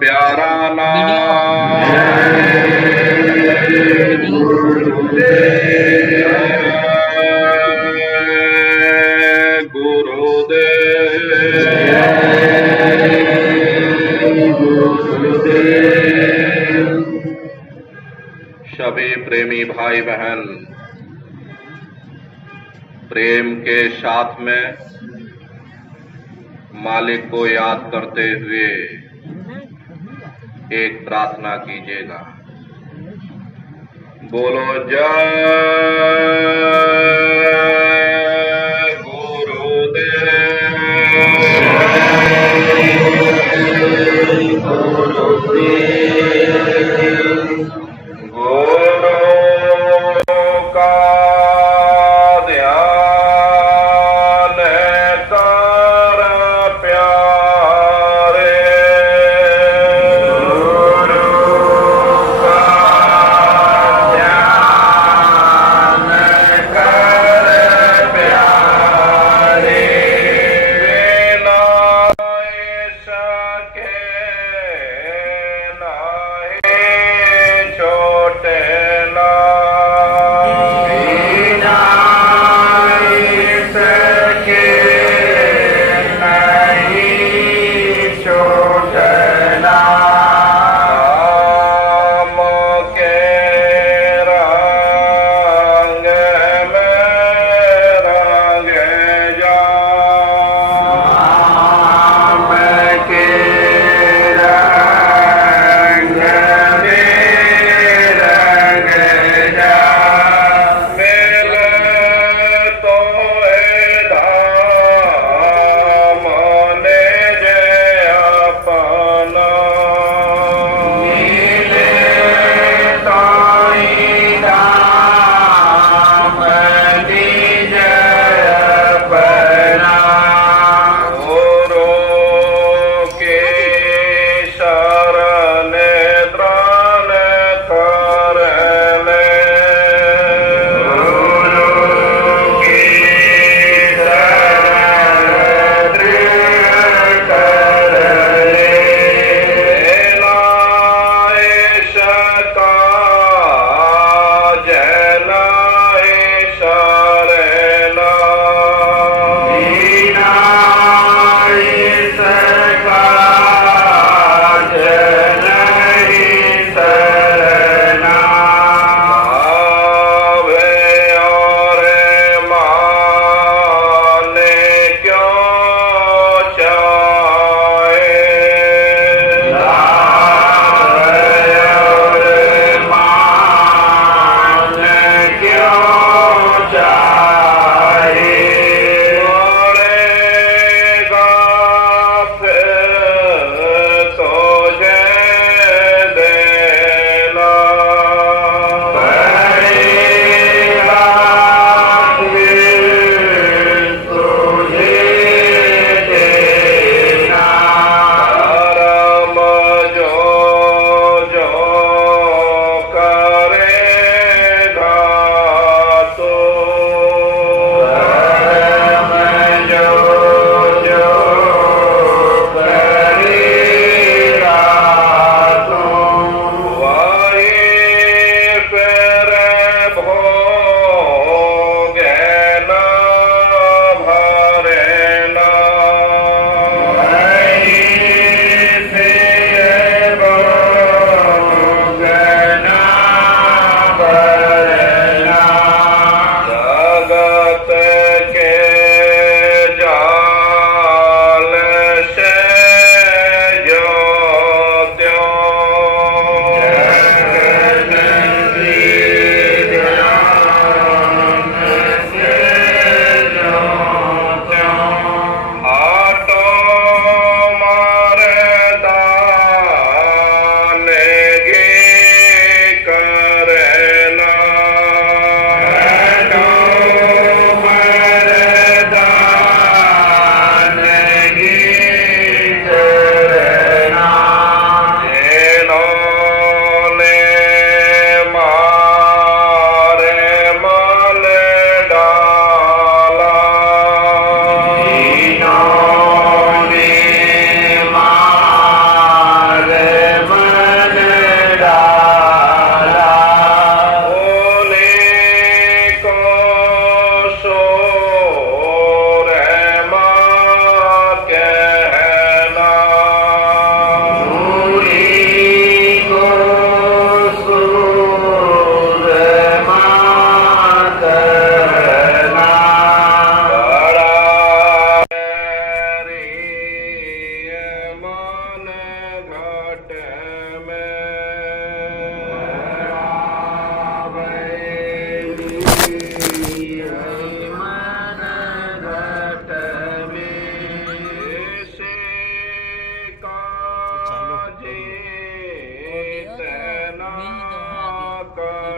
प्यारा नाम सभी प्रेमी भाई बहन प्रेम के साथ में मालिक को याद करते हुए एक प्रार्थना कीजिएगा। बोलो जय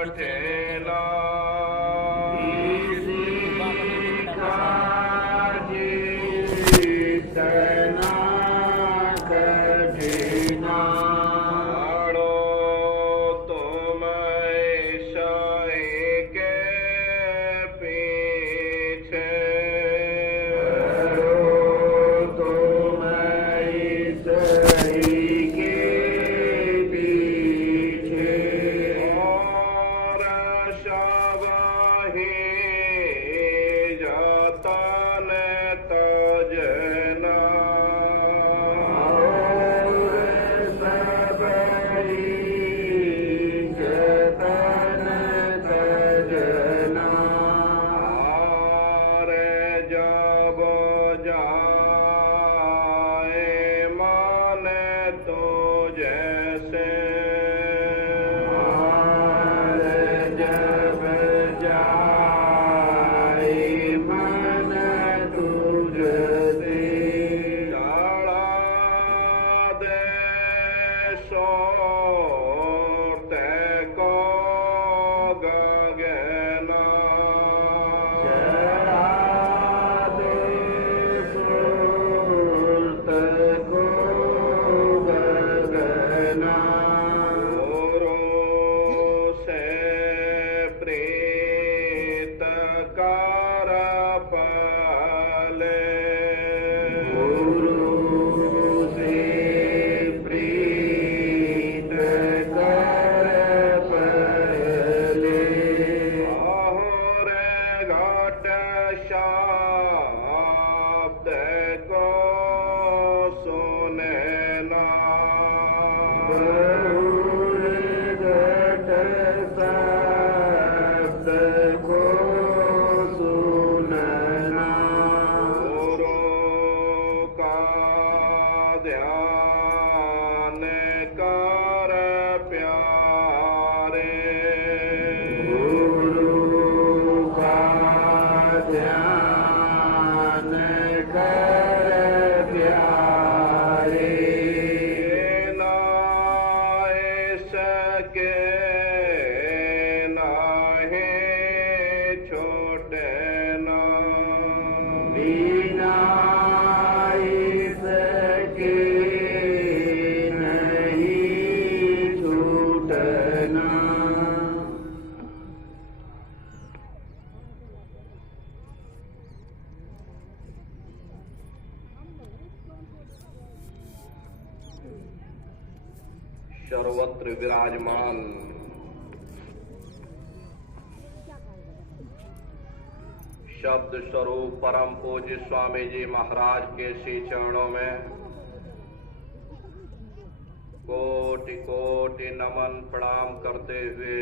कठिना सर्वत्र विराजमान शब्द स्वरूप परम पूज्य स्वामी जी महाराज के श्री चरणों में कोटि कोटि नमन प्रणाम करते हुए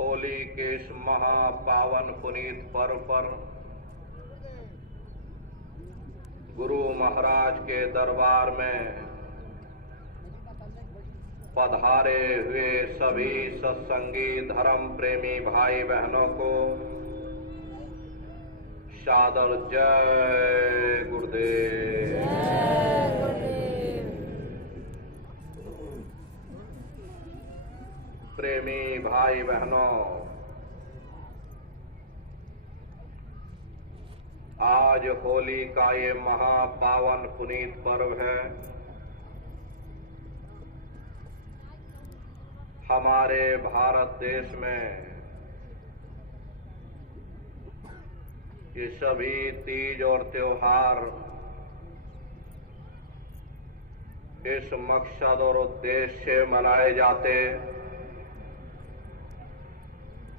होली के इस महापावन पुनीत पर्व पर गुरु महाराज के दरबार में पधारे हुए सभी सत्संगी धर्म प्रेमी भाई बहनों को सादर जय गुरुदेव। प्रेमी भाई बहनों, आज होली का ये महापावन पुनीत पर्व है। हमारे भारत देश में ये सभी तीज और त्योहार इस मकसद और उद्देश्य से मनाए जाते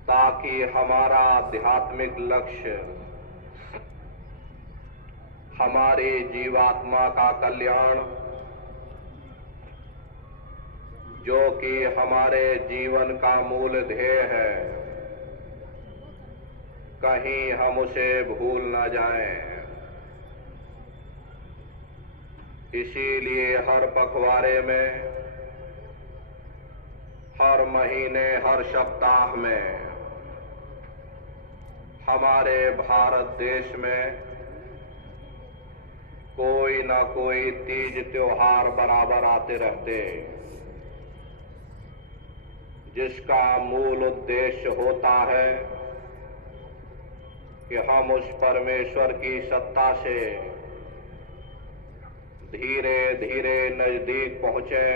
ताकि हमारा आध्यात्मिक लक्ष्य, हमारी जीवात्मा का कल्याण, जो कि हमारे जीवन का मूल ध्येय है, कहीं हम उसे भूल न जाएं। इसीलिए हर पखवाड़े में, हर महीने, हर सप्ताह में हमारे भारत देश में कोई न कोई तीज त्योहार बराबर आते रहते। जिसका मूल उद्देश्य होता है कि हम उस परमेश्वर की सत्ता से धीरे धीरे नजदीक पहुंचे,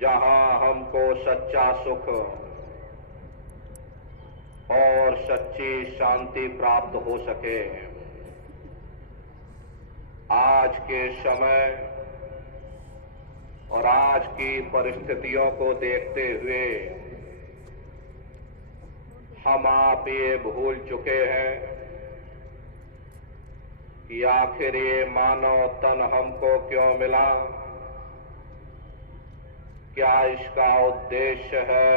जहां हमको सच्चा सुख और सच्ची शांति प्राप्त हो सके। आज के समय और आज की परिस्थितियों को देखते हुए हम आप ये भूल चुके हैं कि आखिर ये मानव तन हमको क्यों मिला, क्या इसका उद्देश्य है,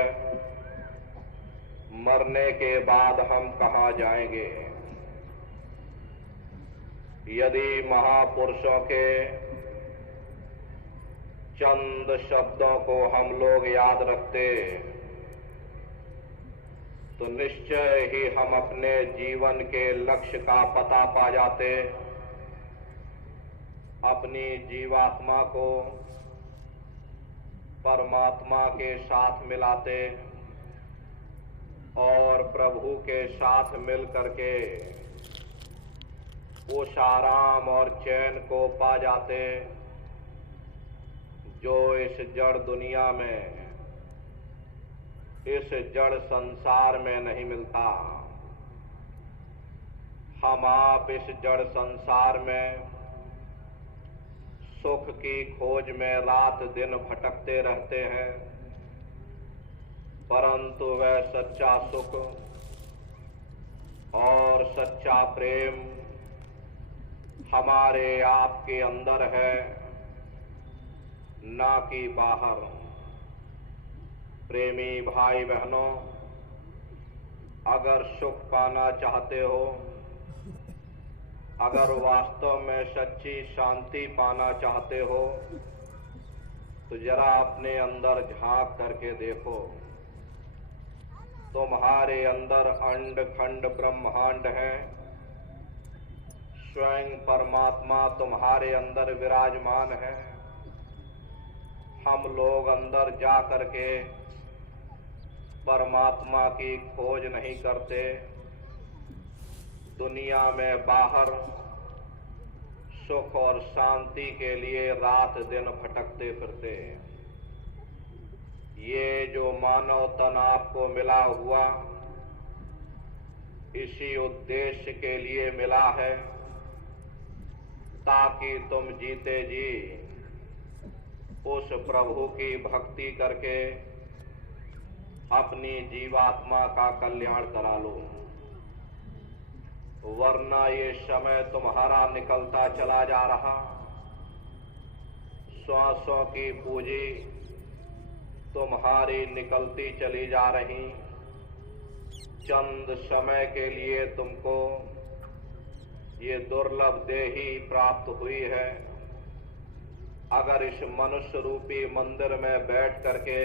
मरने के बाद हम कहां जाएंगे। यदि महापुरुषों के चंद शब्दों को हम लोग याद रखते तो निश्चय ही हम अपने जीवन के लक्ष्य का पता पा जाते, अपनी जीवात्मा को परमात्मा के साथ मिलाते और प्रभु के साथ मिल करके उस आराम और चैन को पा जाते जो इस जड़ दुनिया में, इस जड़ संसार में नहीं मिलता। हम आप इस जड़ संसार में सुख की खोज में रात दिन भटकते रहते हैं, परंतु वह सच्चा सुख और सच्चा प्रेम हमारे आपके अंदर है, ना कि बाहर। प्रेमी भाई बहनों, अगर सुख पाना चाहते हो, अगर वास्तव में सच्ची शांति पाना चाहते हो, तो जरा अपने अंदर झांक करके देखो। तुम्हारे अंदर अंड खंड ब्रह्मांड है, स्वयं परमात्मा तुम्हारे अंदर विराजमान है। हम लोग अंदर जा करके परमात्मा की खोज नहीं करते, दुनिया में बाहर सुख और शांति के लिए रात दिन भटकते फिरते। ये जो मानव तन आपको मिला हुआ इसी उद्देश्य के लिए मिला है, ताकि तुम जीते जी उस प्रभु की भक्ति करके अपनी जीवात्मा का कल्याण करा लो। वरना ये समय तुम्हारा निकलता चला जा रहा, श्वासों की पूंजी तुम्हारी निकलती चली जा रही। चंद समय के लिए तुमको ये दुर्लभ देही प्राप्त हुई है। अगर इस मनुष्य रूपी मंदिर में बैठ करके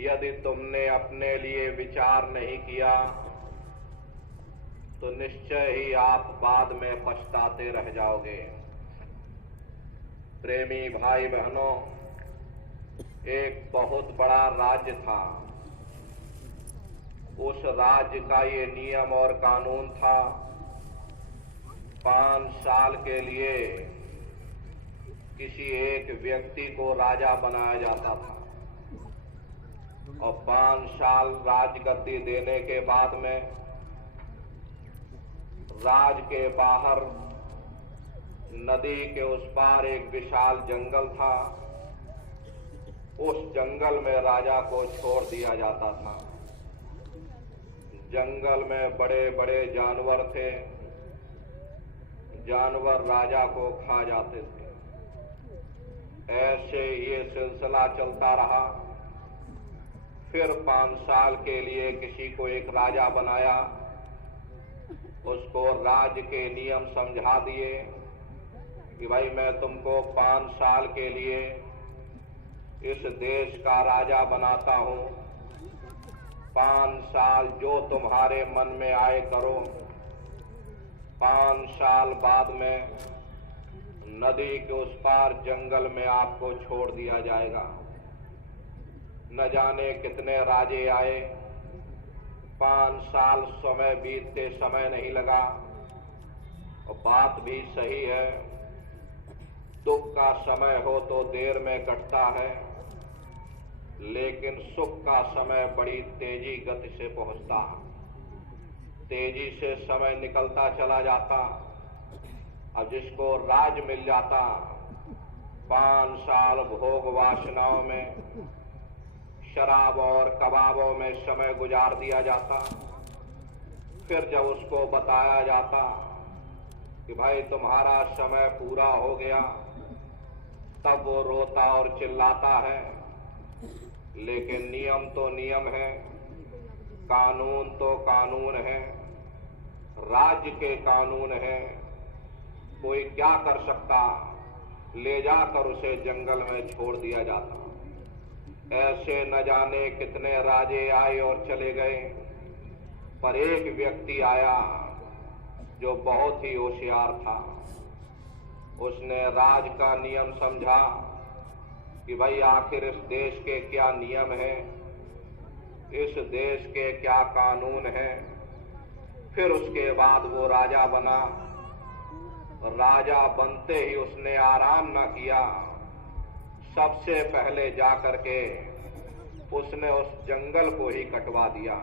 यदि तुमने अपने लिए विचार नहीं किया तो निश्चय ही आप बाद में पछताते रह जाओगे। प्रेमी भाई बहनों, एक बहुत बड़ा राज्य था। उस राज्य का ये नियम और कानून था, 5 साल के लिए किसी एक व्यक्ति को राजा बनाया जाता था और 5 साल राजगद्दी देने के बाद में राज के बाहर नदी के उस पार एक विशाल जंगल था। उस जंगल में राजा को छोड़ दिया जाता था। जंगल में बड़े बड़े जानवर थे, जानवर राजा को खा जाते थे। ऐसे ये सिलसिला चलता रहा। फिर 5 साल के लिए किसी को एक राजा बनाया, उसको राज्य के नियम समझा दिए कि भाई मैं तुमको 5 साल के लिए इस देश का राजा बनाता हूं। 5 साल जो तुम्हारे मन में आए करो। 5 साल बाद में नदी के उस पार जंगल में आपको छोड़ दिया जाएगा। न जाने कितने राजे आए, 5 साल समय बीतते समय नहीं लगा। और बात भी सही है, दुख का समय हो तो देर में कटता है, लेकिन सुख का समय बड़ी तेजी गति से पहुंचता। तेजी से समय निकलता चला जाता। अब जिसको राज मिल जाता, 5 साल भोग वासनाओं में, शराब और कबाबों में समय गुजार दिया जाता। फिर जब उसको बताया जाता कि भाई तुम्हारा समय पूरा हो गया, तब वो रोता और चिल्लाता है। लेकिन नियम तो नियम है, कानून तो कानून है, राज्य के कानून है। कोई क्या कर सकता, ले जाकर उसे जंगल में छोड़ दिया जाता। ऐसे न जाने कितने राजे आए और चले गए, पर एक व्यक्ति आया जो बहुत ही होशियार था। उसने राज का नियम समझा कि भाई आखिर इस देश के क्या नियम हैं, इस देश के क्या कानून हैं। फिर उसके बाद वो राजा बना। राजा बनते ही उसने आराम न किया, सबसे पहले जाकर के उसने उस जंगल को ही कटवा दिया।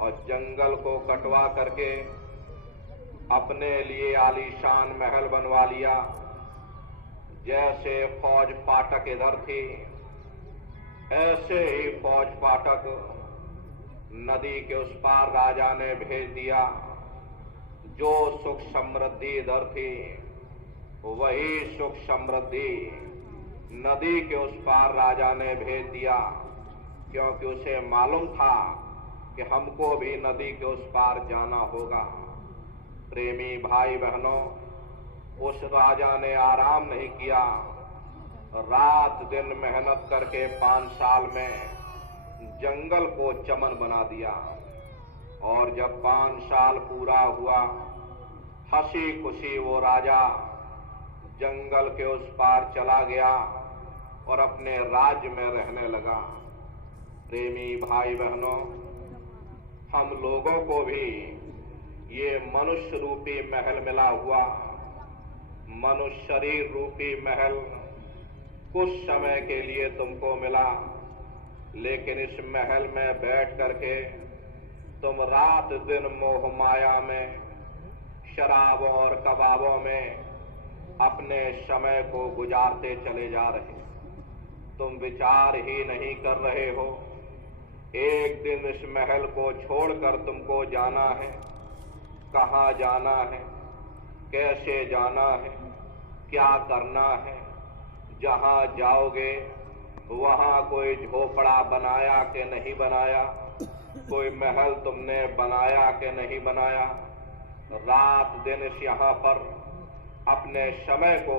और जंगल को कटवा करके अपने लिए आलीशान महल बनवा लिया। जैसे फौज फाटक इधर थी, ऐसे ही फौज फाटक नदी के उस पार राजा ने भेज दिया। जो सुख समृद्धि इधर थी, वही सुख समृद्धि नदी के उस पार राजा ने भेज दिया, क्योंकि उसे मालूम था कि हमको भी नदी के उस पार जाना होगा। प्रेमी भाई बहनों, उस राजा ने आराम नहीं किया, रात दिन मेहनत करके 5 साल में जंगल को चमन बना दिया। और जब 5 साल पूरा हुआ, हंसी खुशी वो राजा जंगल के उस पार चला गया और अपने राज्य में रहने लगा। प्रेमी भाई बहनों, हम लोगों को भी ये मनुष्य रूपी महल मिला हुआ, मनुष्य शरीर रूपी महल कुछ समय के लिए तुमको मिला, लेकिन इस महल में बैठ करके तुम रात दिन मोह माया में, शराब और कबाबों में अपने समय को गुजारते चले जा रहे। तुम विचार ही नहीं कर रहे हो, एक दिन इस महल को छोड़कर तुमको जाना है। कहाँ जाना है, कैसे जाना है, क्या करना है। जहाँ जाओगे वहाँ कोई झोपड़ा बनाया कि नहीं बनाया, कोई महल तुमने बनाया कि नहीं बनाया। रात दिन इस यहाँ पर अपने समय को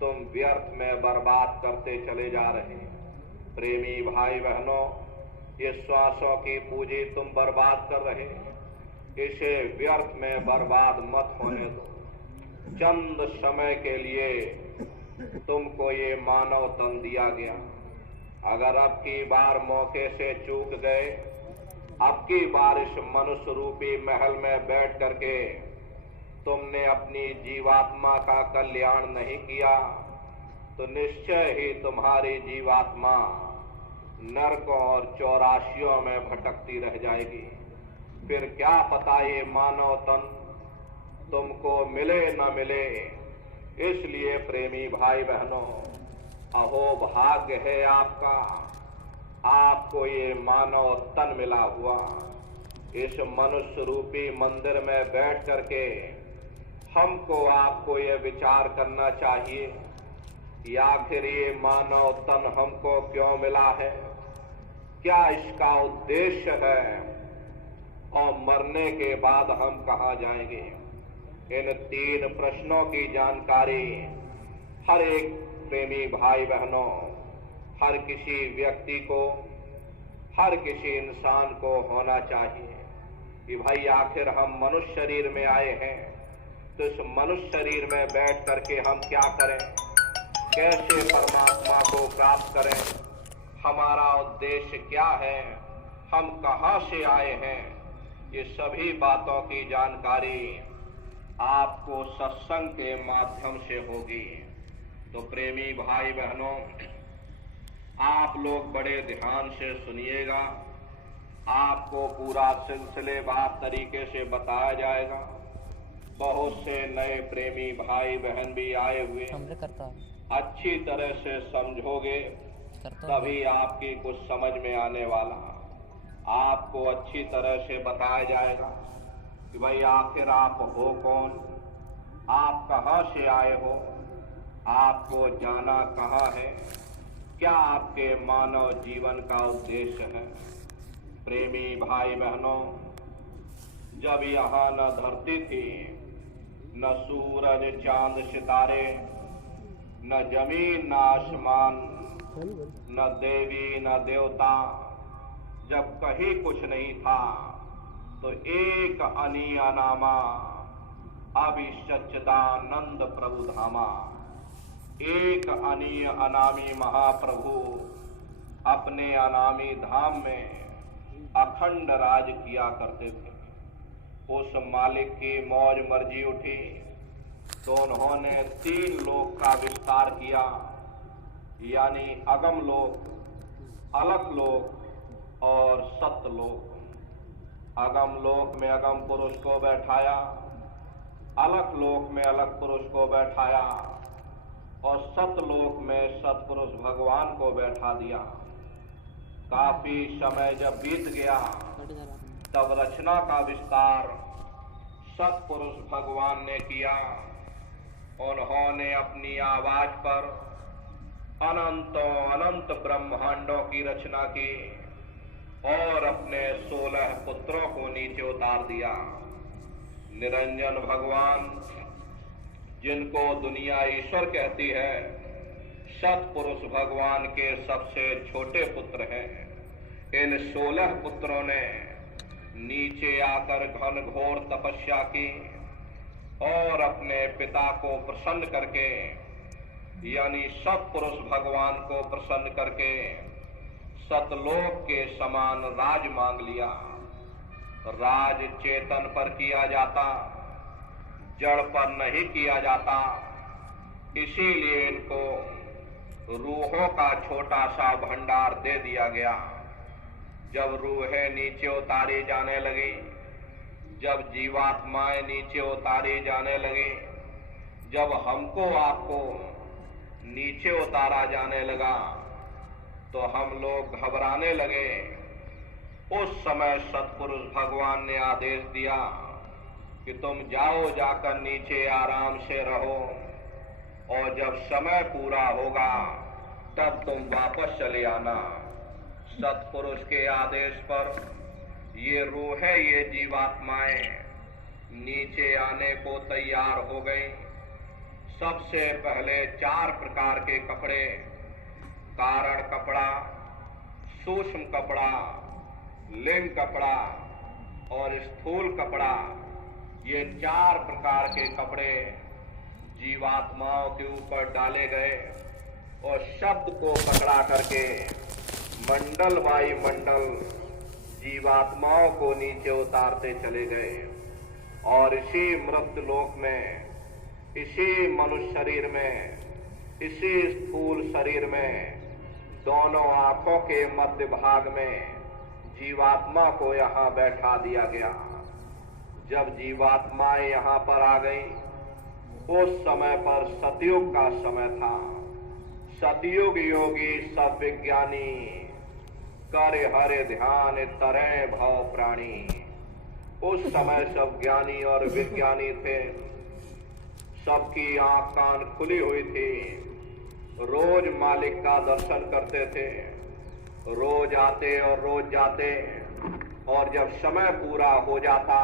तुम व्यर्थ में बर्बाद करते चले जा रहे। प्रेमी भाई बहनों, ये श्वासों की पूंजी तुम बर्बाद कर रहे, इसे व्यर्थ में बर्बाद मत होने दो। चंद समय के लिए तुमको ये मानव तन दिया गया। अगर अब की बार मौके से चूक गए, अब की बार इस मनुष्य रूपी महल में बैठ करके तुमने अपनी जीवात्मा का कल्याण नहीं किया, तो निश्चय ही तुम्हारी जीवात्मा नरकों और चौरासियों में भटकती रह जाएगी। फिर क्या पता ये मानव तन तुमको मिले न मिले। इसलिए प्रेमी भाई बहनों, अहो भाग्य है आपका, आपको ये मानव तन मिला हुआ। इस मनुष्य रूपी मंदिर में बैठ करके हमको आपको ये विचार करना चाहिए कि आखिर ये मानव तन हमको क्यों मिला है, क्या इसका उद्देश्य है, और मरने के बाद हम कहाँ जाएंगे। इन 3 प्रश्नों की जानकारी हर एक प्रेमी भाई बहनों, हर किसी व्यक्ति को, हर किसी इंसान को होना चाहिए कि भाई आखिर हम मनुष्य शरीर में आए हैं, तो इस मनुष्य शरीर में बैठ करके हम क्या करें, कैसे परमात्मा को प्राप्त करें। हमारा उद्देश्य क्या है, हम कहां से आए हैं, ये सभी बातों की जानकारी आपको सत्संग के माध्यम से होगी। तो प्रेमी भाई बहनों, आप लोग बड़े ध्यान से सुनिएगा। आपको पूरा सिलसिलेवार तरीके से बताया जाएगा। बहुत से नए प्रेमी भाई बहन भी आए हुए, अच्छी तरह से समझोगे तभी आपकी कुछ समझ में आने वाला। आपको अच्छी तरह से बताया जाएगा कि भाई आखिर आप हो कौन, आप कहां से आए हो, आपको जाना कहां है, क्या आपके मानव जीवन का उद्देश्य है। प्रेमी भाई बहनों, जब यहाँ न धरती थी, न सूरज चांद सितारे, न जमीन न आसमान, न देवी न देवता, जब कहीं कुछ नहीं था, तो एक अनीय नामा अभिसच्चिदानंद प्रभु धामा, एक अनीय अनामी महाप्रभु अपने अनामी धाम में अखंड राज किया करते थे। उस मालिक की मौज मर्जी उठी तो उन्होंने 3 लोक का विस्तार किया, यानी अगम लोक, अलख लोक और सतलोक। अगम लोक में अगम पुरुष को बैठाया, अलख लोक में अलख पुरुष को बैठाया और सतलोक में सतपुरुष भगवान को बैठा दिया। काफी समय जब बीत गया तब रचना का विस्तार सतपुरुष भगवान ने किया। उन्होंने अपनी आवाज पर अनंतों अनंत ब्रह्मांडों की रचना की और अपने 16 पुत्रों को नीचे उतार दिया। निरंजन भगवान, जिनको दुनिया ईश्वर कहती है, सतपुरुष भगवान के सबसे छोटे पुत्र हैं। इन 16 पुत्रों ने नीचे आकर घन घोर तपस्या की और अपने पिता को प्रसन्न करके, यानी सतपुरुष भगवान को प्रसन्न करके सतलोक के समान राज मांग लिया। राज चेतन पर किया जाता, जड़ पर नहीं किया जाता, इसीलिए इनको रूहों का छोटा सा भंडार दे दिया गया। जब रूहें नीचे उतारी जाने लगी, जब जीवात्माएं नीचे उतारी जाने लगी, जब हमको आपको नीचे उतारा जाने लगा तो हम लोग घबराने लगे। उस समय सतपुरुष भगवान ने आदेश दिया कि तुम जाओ, जाकर नीचे आराम से रहो और जब समय पूरा होगा तब तुम वापस चले आना। सतपुरुष के आदेश पर ये रूहें, ये जीवात्माएं नीचे आने को तैयार हो गई। सबसे पहले 4 प्रकार के कपड़े, कारण कपड़ा, सूक्ष्म कपड़ा, लिंग कपड़ा और स्थूल कपड़ा, ये 4 प्रकार के कपड़े जीवात्माओं के ऊपर डाले गए और शब्द को पकड़ा करके मंडल वायु मंडल जीवात्माओं को नीचे उतारते चले गए। और इसी मृत्यु लोक में, इसी मनुष्य शरीर में, इसी स्थूल शरीर में, दोनों आंखों के मध्य भाग में जीवात्मा को यहाँ बैठा दिया गया। जब जीवात्माएं यहाँ पर आ गई, उस समय पर सतयुग का समय था। सतयुग योगी सब विज्ञानी, करे हरे ध्यान तरे भव प्राणी। उस समय सब ज्ञानी और विज्ञानी थे, सबकी आंख कान खुली हुई थी, रोज मालिक का दर्शन करते थे, रोज आते और रोज जाते। और जब समय पूरा हो जाता,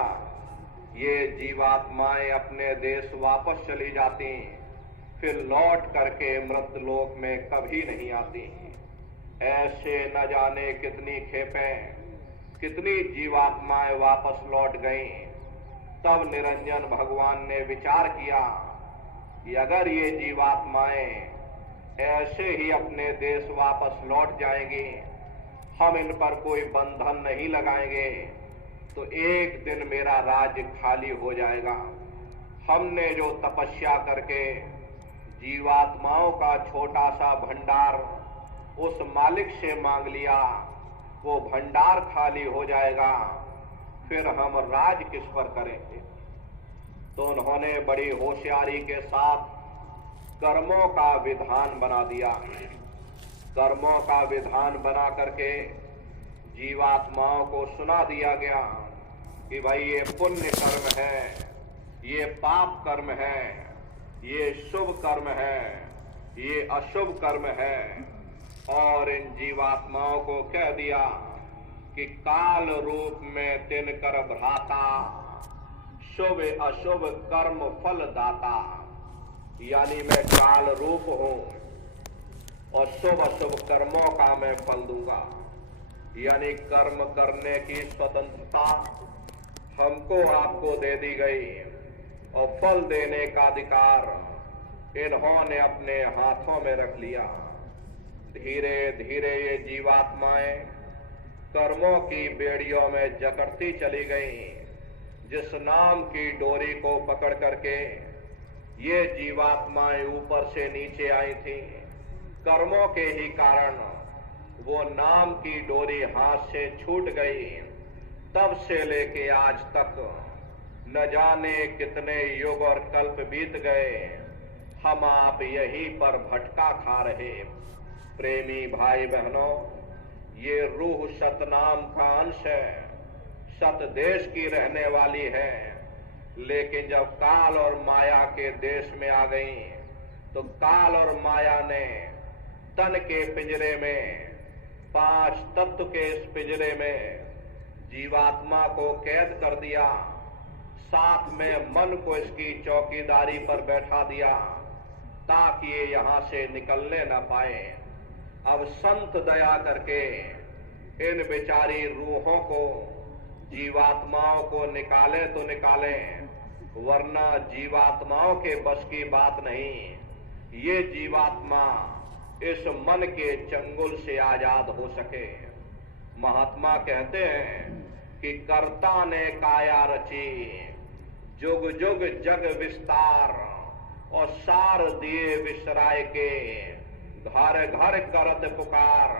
ये जीवात्माएं अपने देश वापस चली जाती, फिर लौट करके मृतलोक में कभी नहीं आती। ऐसे न जाने कितनी खेपें, कितनी जीवात्माएं वापस लौट गईं। तब निरंजन भगवान ने विचार किया कि अगर ये जीवात्माएं ऐसे ही अपने देश वापस लौट जाएंगे। हम इन पर कोई बंधन नहीं लगाएंगे तो एक दिन मेरा राज्य खाली हो जाएगा। हमने जो तपस्या करके जीवात्माओं का छोटा सा भंडार उस मालिक से मांग लिया, वो भंडार खाली हो जाएगा, फिर हम राज किस पर करेंगे। तो उन्होंने बड़ी होशियारी के साथ कर्मों का विधान बना दिया। कर्मों का विधान बना करके जीवात्माओं को सुना दिया गया कि भाई ये पुण्य कर्म है, ये पाप कर्म है, ये शुभ कर्म है, ये अशुभ कर्म है। और इन जीवात्माओं को कह दिया कि काल रूप में तिनकर भ्राता, शुभ अशुभ कर्म फल दाता। यानी मैं काल रूप हूं और शुभ अशुभ कर्मों का मैं फल दूंगा। यानी कर्म करने की स्वतंत्रता हमको आपको दे दी गई और फल देने का अधिकार इन्होंने अपने हाथों में रख लिया। धीरे धीरे ये जीवात्माएं कर्मों की बेड़ियों में जकड़ती चली गई। जिस नाम की डोरी को पकड़ करके ये जीवात्माएं ऊपर से नीचे आई थी, कर्मों के ही कारण वो नाम की डोरी हाथ से छूट गई। तब से लेके आज तक न जाने कितने युग और कल्प बीत गए, हम आप यहीं पर भटका खा रहे। प्रेमी भाई बहनों, ये रूह सतनाम का अंश है, सत देश की रहने वाली है। लेकिन जब काल और माया के देश में आ गई तो काल और माया ने तन के पिंजरे में, 5 तत्व के इस पिंजरे में जीवात्मा को कैद कर दिया। साथ में मन को इसकी चौकीदारी पर बैठा दिया ताकि ये यहां से निकलने न पाए। अब संत दया करके इन बेचारी रूहों को, जीवात्माओं को निकाले तो निकाले, वरना जीवात्माओं के बस की बात नहीं। ये जीवात्मा इस मन के चंगुल से आजाद हो सके। महात्मा कहते हैं कि कर्ता ने काया रची, जुग जुग जग विस्तार, और सार दिए विसराय के, घर घर करत पुकार।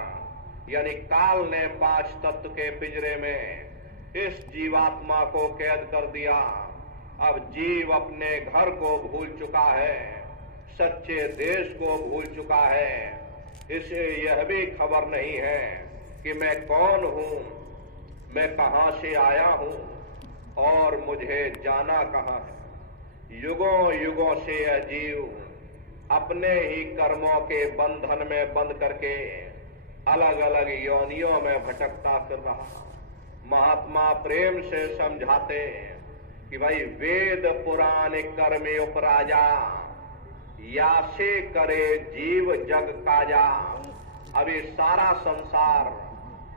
यानी काल ने 5 तत्व के पिंजरे में इस जीवात्मा को कैद कर दिया। अब जीव अपने घर को भूल चुका है, सच्चे देश को भूल चुका है। इसे यह भी खबर नहीं है कि मैं कौन हूं, मैं कहां से आया हूं और मुझे जाना कहां है। युगों युगों से यह जीव अपने ही कर्मों के बंधन में बंद करके अलग अलग योनियों में भटकता फिर रहा। महात्मा प्रेम से समझाते कि भाई वेद पुराण कर्मे उपराजा, या से करे जीव जग काजा। अब ये सारा संसार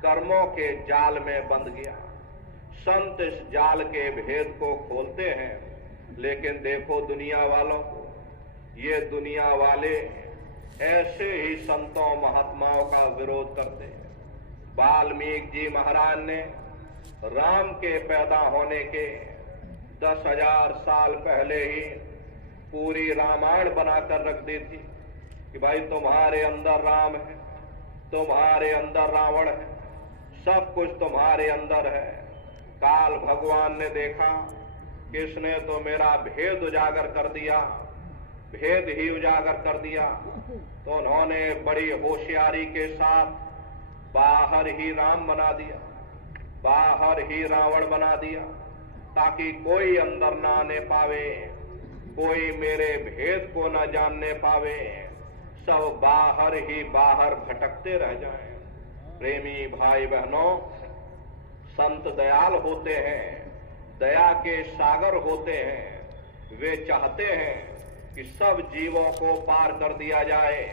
कर्मों के जाल में बंध गया। संत इस जाल के भेद को खोलते हैं, लेकिन देखो दुनिया वालों को, ये दुनिया वाले ऐसे ही संतों महात्माओं का विरोध करते हैं। वाल्मीकि जी महाराज ने राम के पैदा होने के 10,000 साल पहले ही पूरी रामायण बनाकर रख दी थी कि भाई तुम्हारे अंदर राम है, तुम्हारे अंदर रावण है, सब कुछ तुम्हारे अंदर है। काल भगवान ने देखा कि इसने तो मेरा भेद उजागर कर दिया, भेद ही उजागर कर दिया, तो उन्होंने बड़ी होशियारी के साथ बाहर ही राम बना दिया, बाहर ही रावण बना दिया, ताकि कोई अंदर ना आने पावे, कोई मेरे भेद को न जानने पावे, सब बाहर ही बाहर भटकते रह जाएं। प्रेमी भाई बहनों, संत दयाल होते हैं, दया के सागर होते हैं। वे चाहते हैं कि सब जीवों को पार कर दिया जाए,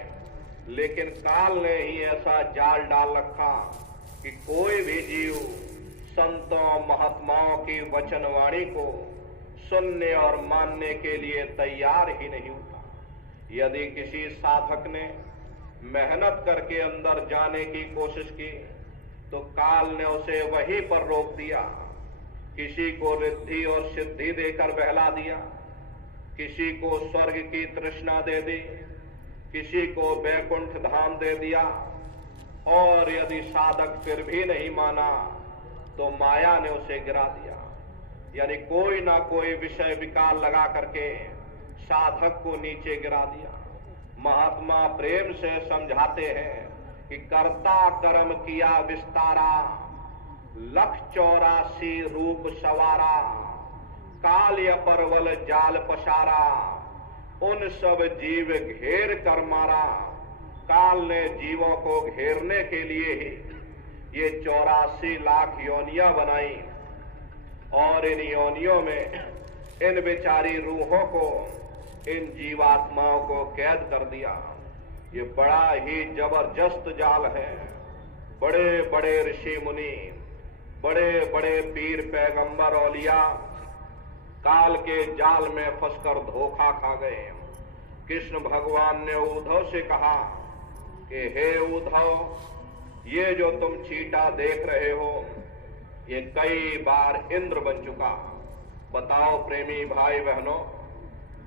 लेकिन काल ने ही ऐसा जाल डाल रखा कि कोई भी जीव संतों महात्माओं की वचनवाणी को सुनने और मानने के लिए तैयार ही नहीं होता। यदि किसी साधक ने मेहनत करके अंदर जाने की कोशिश की तो काल ने उसे वहीं पर रोक दिया। किसी को रिद्धि और सिद्धि देकर बहला दिया, किसी को स्वर्ग की तृष्णा दे दी, किसी को वैकुंठ धाम दे दिया, और यदि साधक फिर भी नहीं माना तो माया ने उसे गिरा दिया। यानी कोई ना कोई विषय विकार लगा करके साधक को नीचे गिरा दिया। महात्मा प्रेम से समझाते हैं कि कर्ता कर्म किया विस्तारा, 184 रूप सवारा, काल्य परवल जाल पसारा, उन सब जीव घेर कर मारा। काल ने जीवों को घेरने के लिए ही ये 84 लाख योनियां बनाई, और इन योनियों में इन बेचारी रूहों को, इन जीवात्माओं को कैद कर दिया। ये बड़ा ही जबरदस्त जाल है। बड़े बड़े ऋषि मुनि, बड़े बड़े पीर पैगंबर औलिया काल के जाल में फंसकर धोखा खा गए। कृष्ण भगवान ने उद्धव से कहा कि हे उद्धव, ये जो तुम चींटा देख रहे हो ये कई बार इंद्र बन चुका। बताओ प्रेमी भाई बहनों,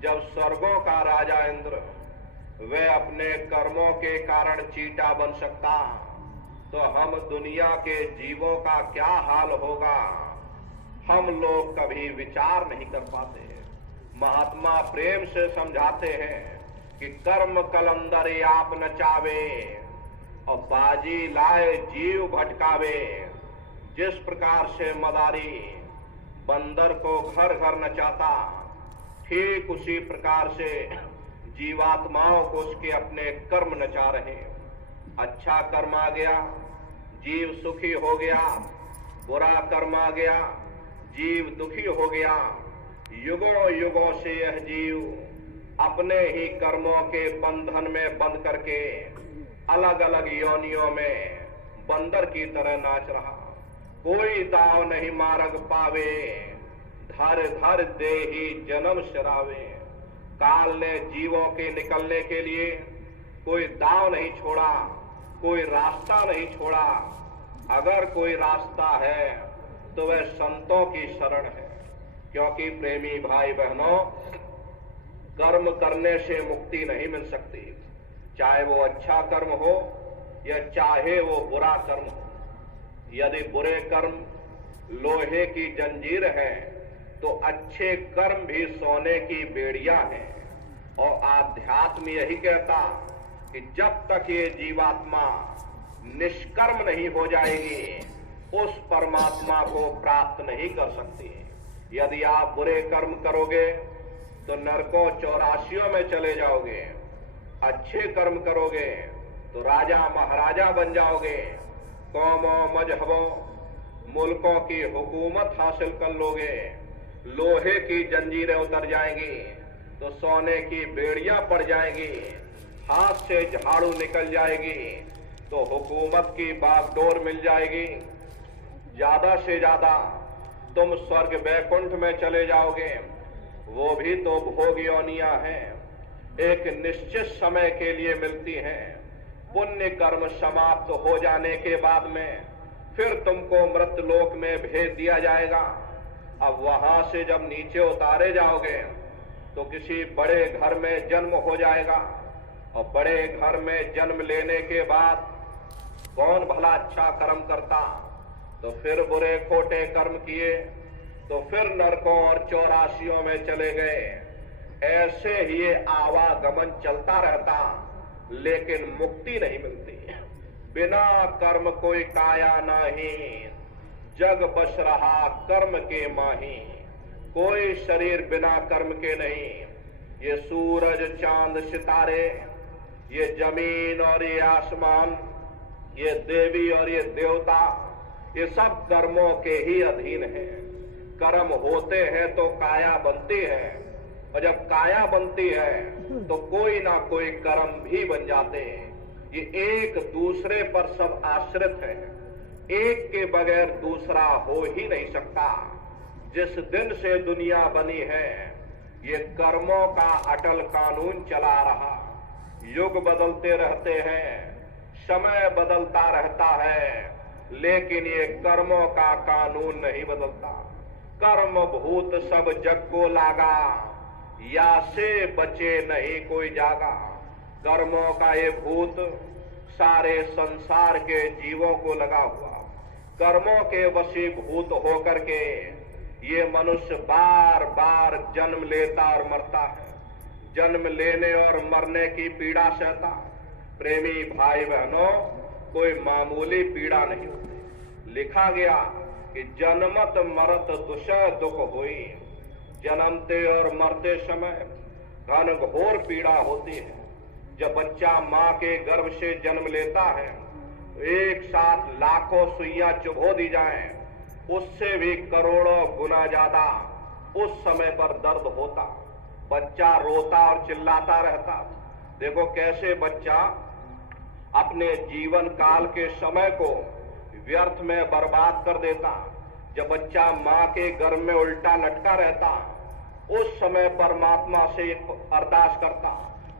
जब स्वर्गों का राजा इंद्र वह अपने कर्मों के कारण चींटा बन सकता, तो हम दुनिया के जीवों का क्या हाल होगा, हम लोग कभी विचार नहीं कर पाते। महात्मा प्रेम से समझाते हैं कि कर्म कलंदर आप नचावे और बाजी लाए जीव भटकावे। जिस प्रकार से मदारी बंदर को घर घर नचाता, ठीक उसी प्रकार से जीवात्माओं को उसके अपने कर्म नचा रहे। अच्छा कर्म आ गया, जीव सुखी हो गया, बुरा कर्म आ गया, जीव दुखी हो गया। युगों युगों से यह जीव अपने ही कर्मों के बंधन में बंध करके अलग अलग योनियों में बंदर की तरह नाच रहा। कोई दाव नहीं मार्ग पावे, धर धर देहि जन्म शरावे। काल ने जीवों के निकलने के लिए कोई दाव नहीं छोड़ा, कोई रास्ता नहीं छोड़ा। अगर कोई रास्ता है तो वह संतों की शरण है। क्योंकि प्रेमी भाई बहनों, कर्म करने से मुक्ति नहीं मिल सकती, चाहे वो अच्छा कर्म हो या चाहे वो बुरा कर्म हो। यदि बुरे कर्म लोहे की जंजीर है तो अच्छे कर्म भी सोने की बेड़ियां हैं। और आध्यात्म यही कहता कि जब तक ये जीवात्मा निष्कर्म नहीं हो जाएगी, उस परमात्मा को प्राप्त नहीं कर सकती। यदि आप बुरे कर्म करोगे तो नरकों 84 में चले जाओगे, अच्छे कर्म करोगे तो राजा महाराजा बन जाओगे, कौमों मजहबों मुल्कों की हुकूमत हासिल कर लोगे। लोहे की जंजीरें उतर जाएंगी तो सोने की बेड़ियां पड़ जाएंगी, हाथ से झाड़ू निकल जाएगी तो हुकूमत की बागडोर मिल जाएगी। ज्यादा से ज्यादा तुम स्वर्ग वैकुंठ में चले जाओगे, वो भी तो भोग योनियां हैं, एक निश्चित समय के लिए मिलती हैं। पुण्य कर्म समाप्त हो जाने के बाद में फिर तुमको मृतलोक में भेज दिया जाएगा। अब वहां से जब नीचे उतारे जाओगे तो किसी बड़े घर में जन्म हो जाएगा, और बड़े घर में जन्म लेने के बाद कौन भला अच्छा कर्म करता, तो फिर बुरे खोटे कर्म किए तो फिर नरकों और 84 में चले गए। ऐसे ही ये आवागमन चलता रहता, लेकिन मुक्ति नहीं मिलती। बिना कर्म कोई काया नहीं, जग बस रहा कर्म के माही। कोई शरीर बिना कर्म के नहीं। ये सूरज चांद सितारे, ये जमीन और ये आसमान, ये देवी और ये देवता, ये सब कर्मों के ही अधीन है। कर्म होते हैं तो काया बनती है, और जब काया बनती है तो कोई ना कोई कर्म भी बन जाते हैं। ये एक दूसरे पर सब आश्रित है, एक के बगैर दूसरा हो ही नहीं सकता। जिस दिन से दुनिया बनी है ये कर्मों का अटल कानून चला रहा। युग बदलते रहते हैं, समय बदलता रहता है, लेकिन ये कर्मों का कानून नहीं बदलता। कर्म भूत सब जग को लागा, या से बचे नहीं कोई जागा। कर्मों का ये भूत सारे संसार के जीवों को लगा हुआ। कर्मों के वशीभूत होकर के ये मनुष्य बार बार जन्म लेता और मरता है, जन्म लेने और मरने की पीड़ा सहता। प्रेमी भाई बहनों, कोई मामूली पीड़ा नहीं होती। लिखा गया कि जन्मत मरत दुषह दुख हुई। जन्मते और मरते समय घनघोर पीड़ा होती है। जब बच्चा मां के गर्भ से जन्म लेता है, एक साथ लाखों सुइयां चुभो दी जाएं, उससे भी करोड़ों गुना ज्यादा उस समय पर दर्द होता। बच्चा रोता और चिल्लाता रहता। देखो कैसे बच्चा अपने जीवन काल के समय को व्यर्थ में बर्बाद कर देता। जब बच्चा मां के गर्भ में उल्टा लटका रहता, उस समय परमात्मा से अरदास करता,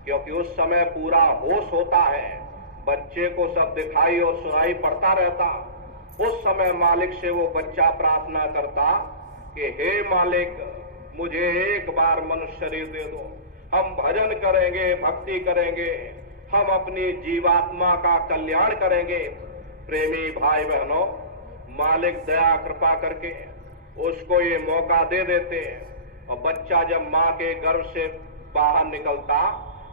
क्योंकि उस समय पूरा होश होता है, बच्चे को सब दिखाई और सुनाई पड़ता रहता। उस समय मालिक से वो बच्चा प्रार्थना करता कि हे मालिक, मुझे एक बार मनुष्य शरीर दे दो, हम भजन करेंगे, भक्ति करेंगे, हम अपनी जीवात्मा का कल्याण करेंगे। प्रेमी भाई बहनों, मालिक दया कृपा करके उसको ये मौका दे देते। और बच्चा जब मां के गर्भ से बाहर निकलता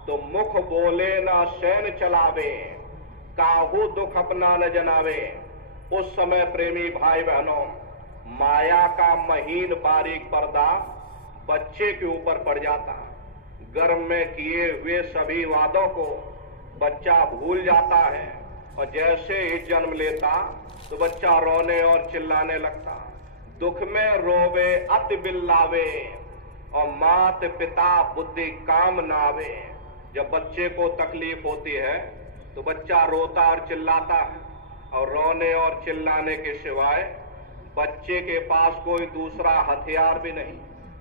तो मुख बोले ना शैन चलावे, काहू दुख अपना न जनावे। उस समय प्रेमी भाई बहनों, माया का महीन बारीक पर्दा बच्चे के ऊपर पड़ जाता। गर्भ में किए हुए सभी वादों को बच्चा भूल जाता है, और जैसे ही जन्म लेता तो बच्चा रोने और चिल्लाने लगता। दुख में रोवे अति बिल्लावे, और मात पिता बुद्धि काम नावे। जब बच्चे को तकलीफ होती है तो बच्चा रोता और चिल्लाता है, और रोने और चिल्लाने के सिवाय बच्चे के पास कोई दूसरा हथियार भी नहीं।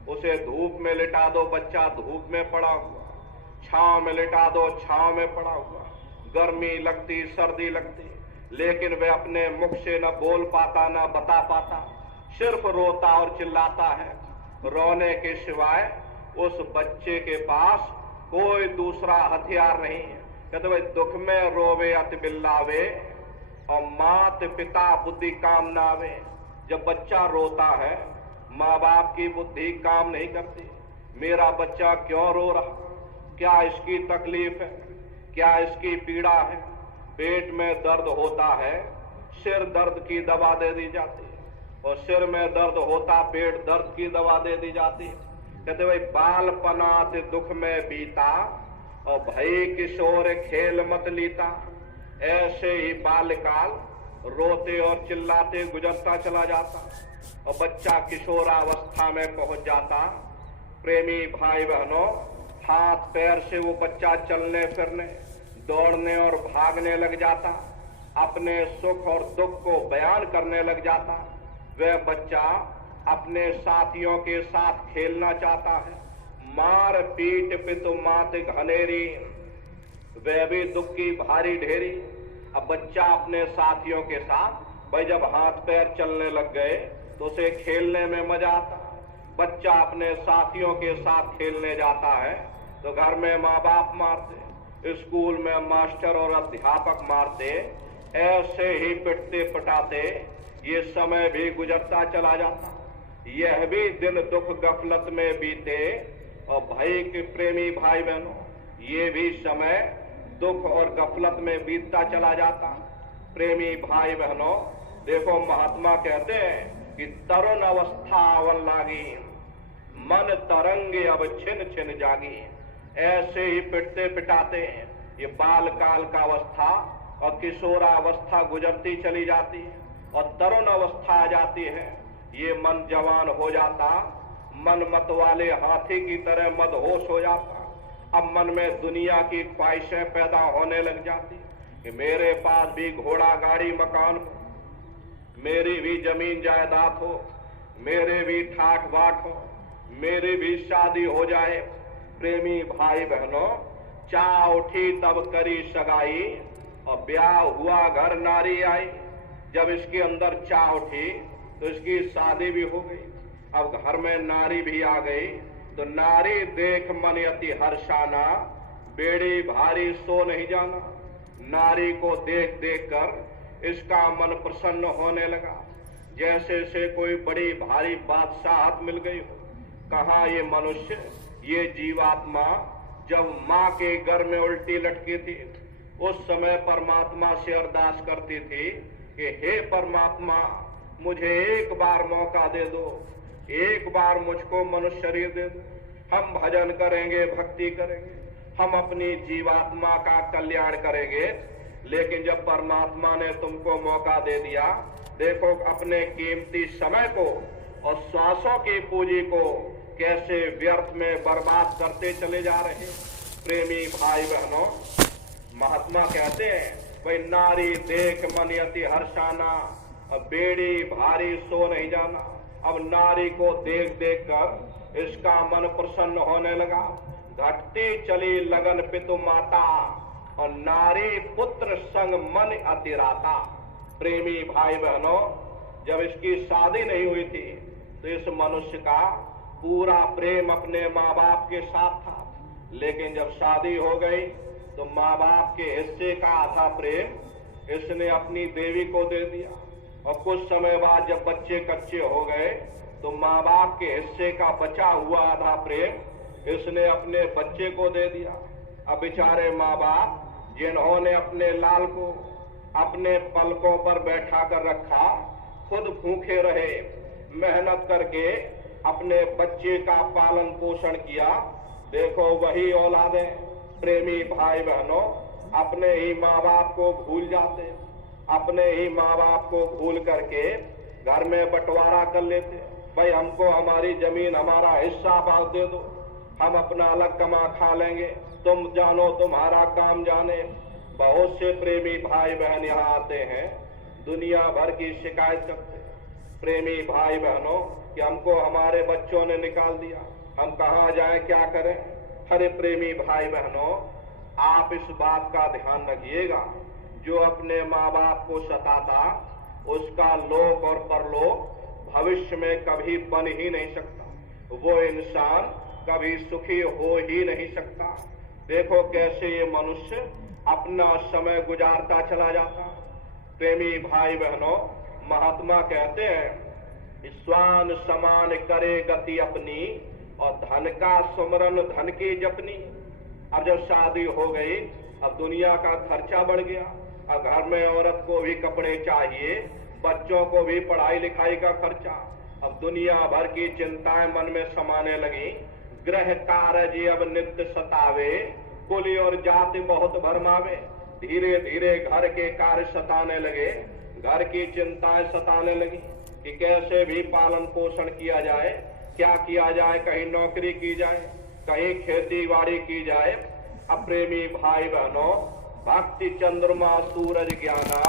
उसे धूप में लिटा दो, बच्चा धूप में पड़ा हुआ, छांव में लिटा दो, छांव में पड़ा हुआ, गर्मी लगती, सर्दी लगती, लेकिन वह अपने मुख से न बोल पाता, न बता पाता, सिर्फ रोता और चिल्लाता है। रोने के सिवाय उस बच्चे के पास कोई दूसरा हथियार नहीं है। कहते भाई, दुख में रोवे अति बिल्लावे, और मात पिता बुद्धि काम नावे। जब बच्चा रोता है, माँ बाप की बुद्धि काम नहीं करती। मेरा बच्चा क्यों रो रहा, क्या इसकी तकलीफ है, क्या इसकी पीड़ा है। पेट में दर्द होता है, सिर दर्द की दवा दे दी जाती है, और सिर में दर्द होता, पेट दर्द की दवा दे दी जाती है। कहते भाई, बालपनात दुख में बीता, और भई किशोर खेल मत लीता। ऐसे ही बाल्यकाल रोते और चिल्लाते गुजरता चला जाता, और बच्चा किशोरावस्था में पहुंच जाता। प्रेमी भाई बहनों, हाथ पैर से वो बच्चा चलने फिरने, दौड़ने और भागने लग जाता, अपने सुख और दुख को बयान करने लग जाता। वह बच्चा अपने साथियों के साथ खेलना चाहता है। मार पीट पितु मात घनेरी, वह भी दुख की भारी ढेरी। अब बच्चा अपने साथियों के साथ, भाई जब हाथ पैर चलने लग गए तो उसे खेलने में मजा आता। बच्चा अपने साथियों के साथ खेलने जाता है तो घर में माँ बाप मारते, स्कूल में मास्टर और अध्यापक मारते, ऐसे ही पिटते पिटाते ये समय भी गुजरता चला जाता। यह भी दिन दुख गफलत में बीते, और भाई के प्रेमी भाई बहनों, ये भी समय दुख और गफलत में बीतता चला जाता। प्रेमी भाई बहनों, देखो महात्मा कहते हैं कि तरुण अवस्था अवन लागी, मन तरंगे अब छिन छिन जागी। ऐसे ही पिटते पिटाते ये बाल काल का अवस्था और किशोरावस्था गुजरती चली जाती है, और तरुण अवस्था आ जाती है। ये मन जवान हो जाता, मन मत वाले हाथी की तरह मदहोश हो जाता। अब मन में दुनिया की ख्वाहिशें पैदा होने लग जाती कि मेरे पास भी घोड़ा गाड़ी मकान हो, मेरी भी जमीन जायदाद हो, मेरे भी ठाठ बाट हो, मेरी भी शादी हो जाए। प्रेमी भाई बहनों, चाह उठी तब करी सगाई, और ब्याह हुआ घर नारी आई। जब इसके अंदर चाह उठी तो इसकी शादी भी हो गई। अब घर में नारी भी आ गई तो नारी देख मन अति हर्षाना, बेड़ी भारी सो नहीं जाना। नारी को देख देख कर इसका मन प्रसन्न होने लगा, जैसे से कोई बड़ी भारी बादशाहत मिल गई हो। कहा ये मनुष्य, ये जीवात्मा जब माँ के घर में उल्टी लटकी थी उस समय परमात्मा से अरदास करती थी कि हे परमात्मा, मुझे एक बार मौका दे दो, एक बार मुझको मनुष्य शरीर दे दो, हम भजन करेंगे, भक्ति करेंगे, हम अपनी जीवात्मा का कल्याण करेंगे। लेकिन जब परमात्मा ने तुमको मौका दे दिया, देखो अपने कीमती समय को और श्वासों की पूंजी को कैसे व्यर्थ में बर्बाद करते चले जा रहे। प्रेमी भाई बहनों, महात्मा कहते हैं भाई नारी देख मन अति हर्षाना, अब बेड़ी भारी सो नहीं जाना। अब नारी को देख देख कर इसका मन प्रसन्न होने लगा। घटती चली लगन पितु माता, और नारी पुत्र संग मन अतिराता। प्रेमी भाई बहनों, जब इसकी शादी नहीं हुई थी तो इस मनुष्य का पूरा प्रेम अपने माँ बाप के साथ था। लेकिन जब शादी हो गई तो माँ बाप के हिस्से का आधा प्रेम इसने अपनी देवी को दे दिया, और कुछ समय बाद जब बच्चे कच्चे हो गए तो माँ बाप के हिस्से का बचा हुआ आधा प्रेम इसने अपने बच्चे को दे दिया। अब बेचारे माँ बाप जिन्होंने अपने लाल को अपने पलकों पर बैठा कर रखा, खुद भूखे रहे, मेहनत करके अपने बच्चे का पालन पोषण किया, देखो वही औलादें प्रेमी भाई बहनों अपने ही माँ बाप को भूल जाते, अपने ही माँ बाप को भूल करके घर में बंटवारा कर लेते। भाई हमको हमारी जमीन, हमारा हिस्सा बांट दे दो, हम अपना अलग कमा खा लेंगे, तुम जानो तुम्हारा काम जाने। बहुत से प्रेमी भाई बहन यहाँ आते हैं, दुनिया भर की शिकायत करते। प्रेमी भाई बहनों कि हमको हमारे बच्चों ने निकाल दिया, हम कहाँ जाएं, क्या करें। अरे प्रेमी भाई बहनों, आप इस बात का ध्यान रखिएगा, जो अपने माँ बाप को सताता उसका लोक और परलोक भविष्य में कभी बन ही नहीं सकता, वो इंसान कभी सुखी हो ही नहीं सकता। देखो कैसे ये मनुष्य अपना समय गुजारता चला जाता। प्रेमी भाई बहनों, महात्मा कहते हैं स्वान समान करे गति अपनी, और धन का सुमरन धन की जपनी। अब जब शादी हो गई, अब दुनिया का खर्चा बढ़ गया, अब घर में औरत को भी कपड़े चाहिए, बच्चों को भी पढ़ाई लिखाई का खर्चा, अब दुनिया भर की चिंताएं मन में समाने लगी। ग्रह कार्य अब नित्य सतावे, कुली और जाति बहुत भरमावे। धीरे धीरे घर के कार्य सताने लगे, घर की चिंताएं सताने लगी कि कैसे भी पालन पोषण किया जाए, क्या किया जाए, कहीं नौकरी की जाए, कहीं खेती बाड़ी की जाए। अब प्रेमी भाई बहनों, भक्ति चंद्रमा सूरज ज्ञाना,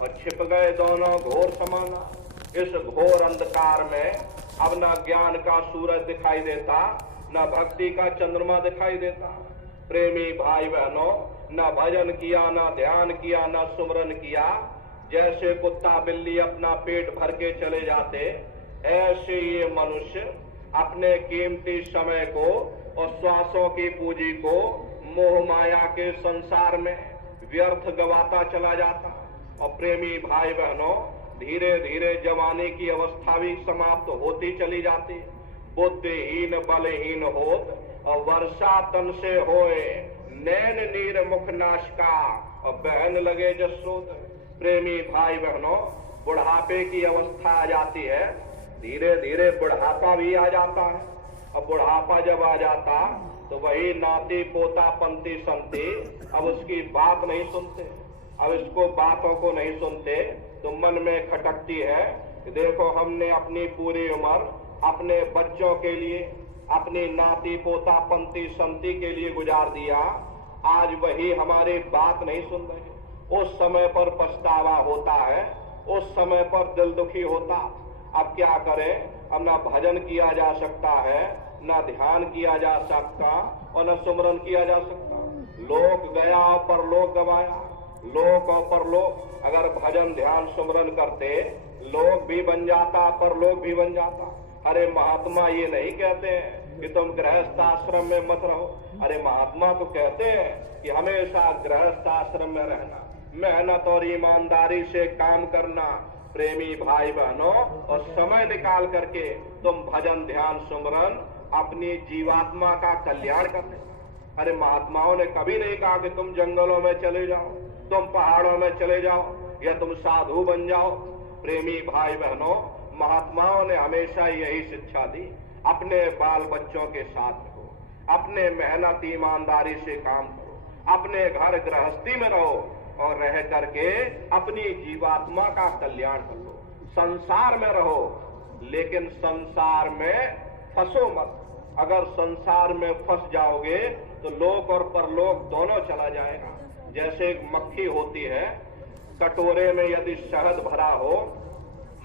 और छिप गए दोनों घोर समाना। इस घोर अंधकार में अब न ज्ञान का सूरज दिखाई देता, न भक्ति का चंद्रमा दिखाई देता। प्रेमी भाई बहनों, न भजन किया, न ध्यान किया, न सुमरन किया। जैसे कुत्ता बिल्ली अपना पेट भर के चले जाते, ऐसे ये मनुष्य अपने कीमती समय को और श्वासों की पूंजी को मोह माया के संसार में व्यर्थ गवाता चला जाता। और प्रेमी भाई बहनों, धीरे धीरे जवानी की अवस्था भी समाप्त होती चली जाती। बुद्धिहीन बलहीन होत, और वर्षा तन से होए, नैन नीर मुख नाशका, और बहन लगे जसोद। प्रेमी भाई बहनों, बुढ़ापे की अवस्था आ जाती है, धीरे धीरे बुढ़ापा भी आ जाता है। अब बुढ़ापा जब आ जाता तो वही नाती पोता पंती संती अब उसकी बात नहीं सुनते, अब इसको बातों को नहीं सुनते तो मन में खटकती है कि देखो हमने अपनी पूरी उम्र अपने बच्चों के लिए, अपनी नाती पोता पंती संती के लिए गुजार दिया, आज वही हमारी बात नहीं सुन रहे। उस समय पर पछतावा होता है, उस समय पर दिल दुखी होता। अब क्या करें, अब ना भजन किया जा सकता है, ना ध्यान किया जा सकता, और न सुमरन किया जा सकता। लोक गया और परलोक गवाया, लोक और परलोक। अगर भजन ध्यान सुमरन करते लोक भी बन जाता, परलोक भी बन जाता। अरे महात्मा ये नहीं कहते हैं कि तुम गृहस्थ आश्रम में मत रहो। अरे महात्मा तो कहते हैं कि हमेशा गृहस्थ आश्रम में रहना, मेहनत और ईमानदारी से काम करना। प्रेमी भाई बहनों, और समय निकाल करके तुम भजन ध्यान सुमरन अपनी जीवात्मा का कल्याण करते। अरे महात्माओं ने कभी नहीं कहा कि तुम जंगलों में चले जाओ, तुम पहाड़ों में चले जाओ, या तुम साधु बन जाओ। प्रेमी भाई बहनों, महात्माओं ने हमेशा यही शिक्षा दी, अपने बाल बच्चों के साथ रहो, अपने मेहनत ईमानदारी से काम करो, अपने घर गृहस्थी में रहो और रह करके अपनी जीवात्मा का कल्याण कर लो। संसार में रहो, लेकिन संसार में फंसो मत। अगर संसार में फंस जाओगे तो लोक और परलोक दोनों चला जाएगा। जैसे एक मक्खी होती है, कटोरे में यदि शहद भरा हो,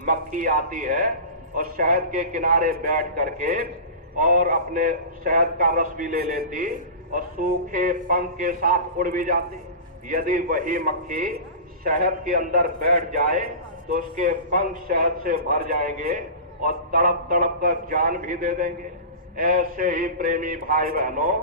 मक्खी आती है और शहद के किनारे बैठ करके और अपने शहद का रस भी ले लेती और सूखे पंख के साथ उड़ भी जाती। यदि वही मक्खी शहद के अंदर बैठ जाए तो उसके पंख शहद से भर जाएंगे और तड़प तड़प कर जान भी दे देंगे। ऐसे ही प्रेमी भाई बहनों,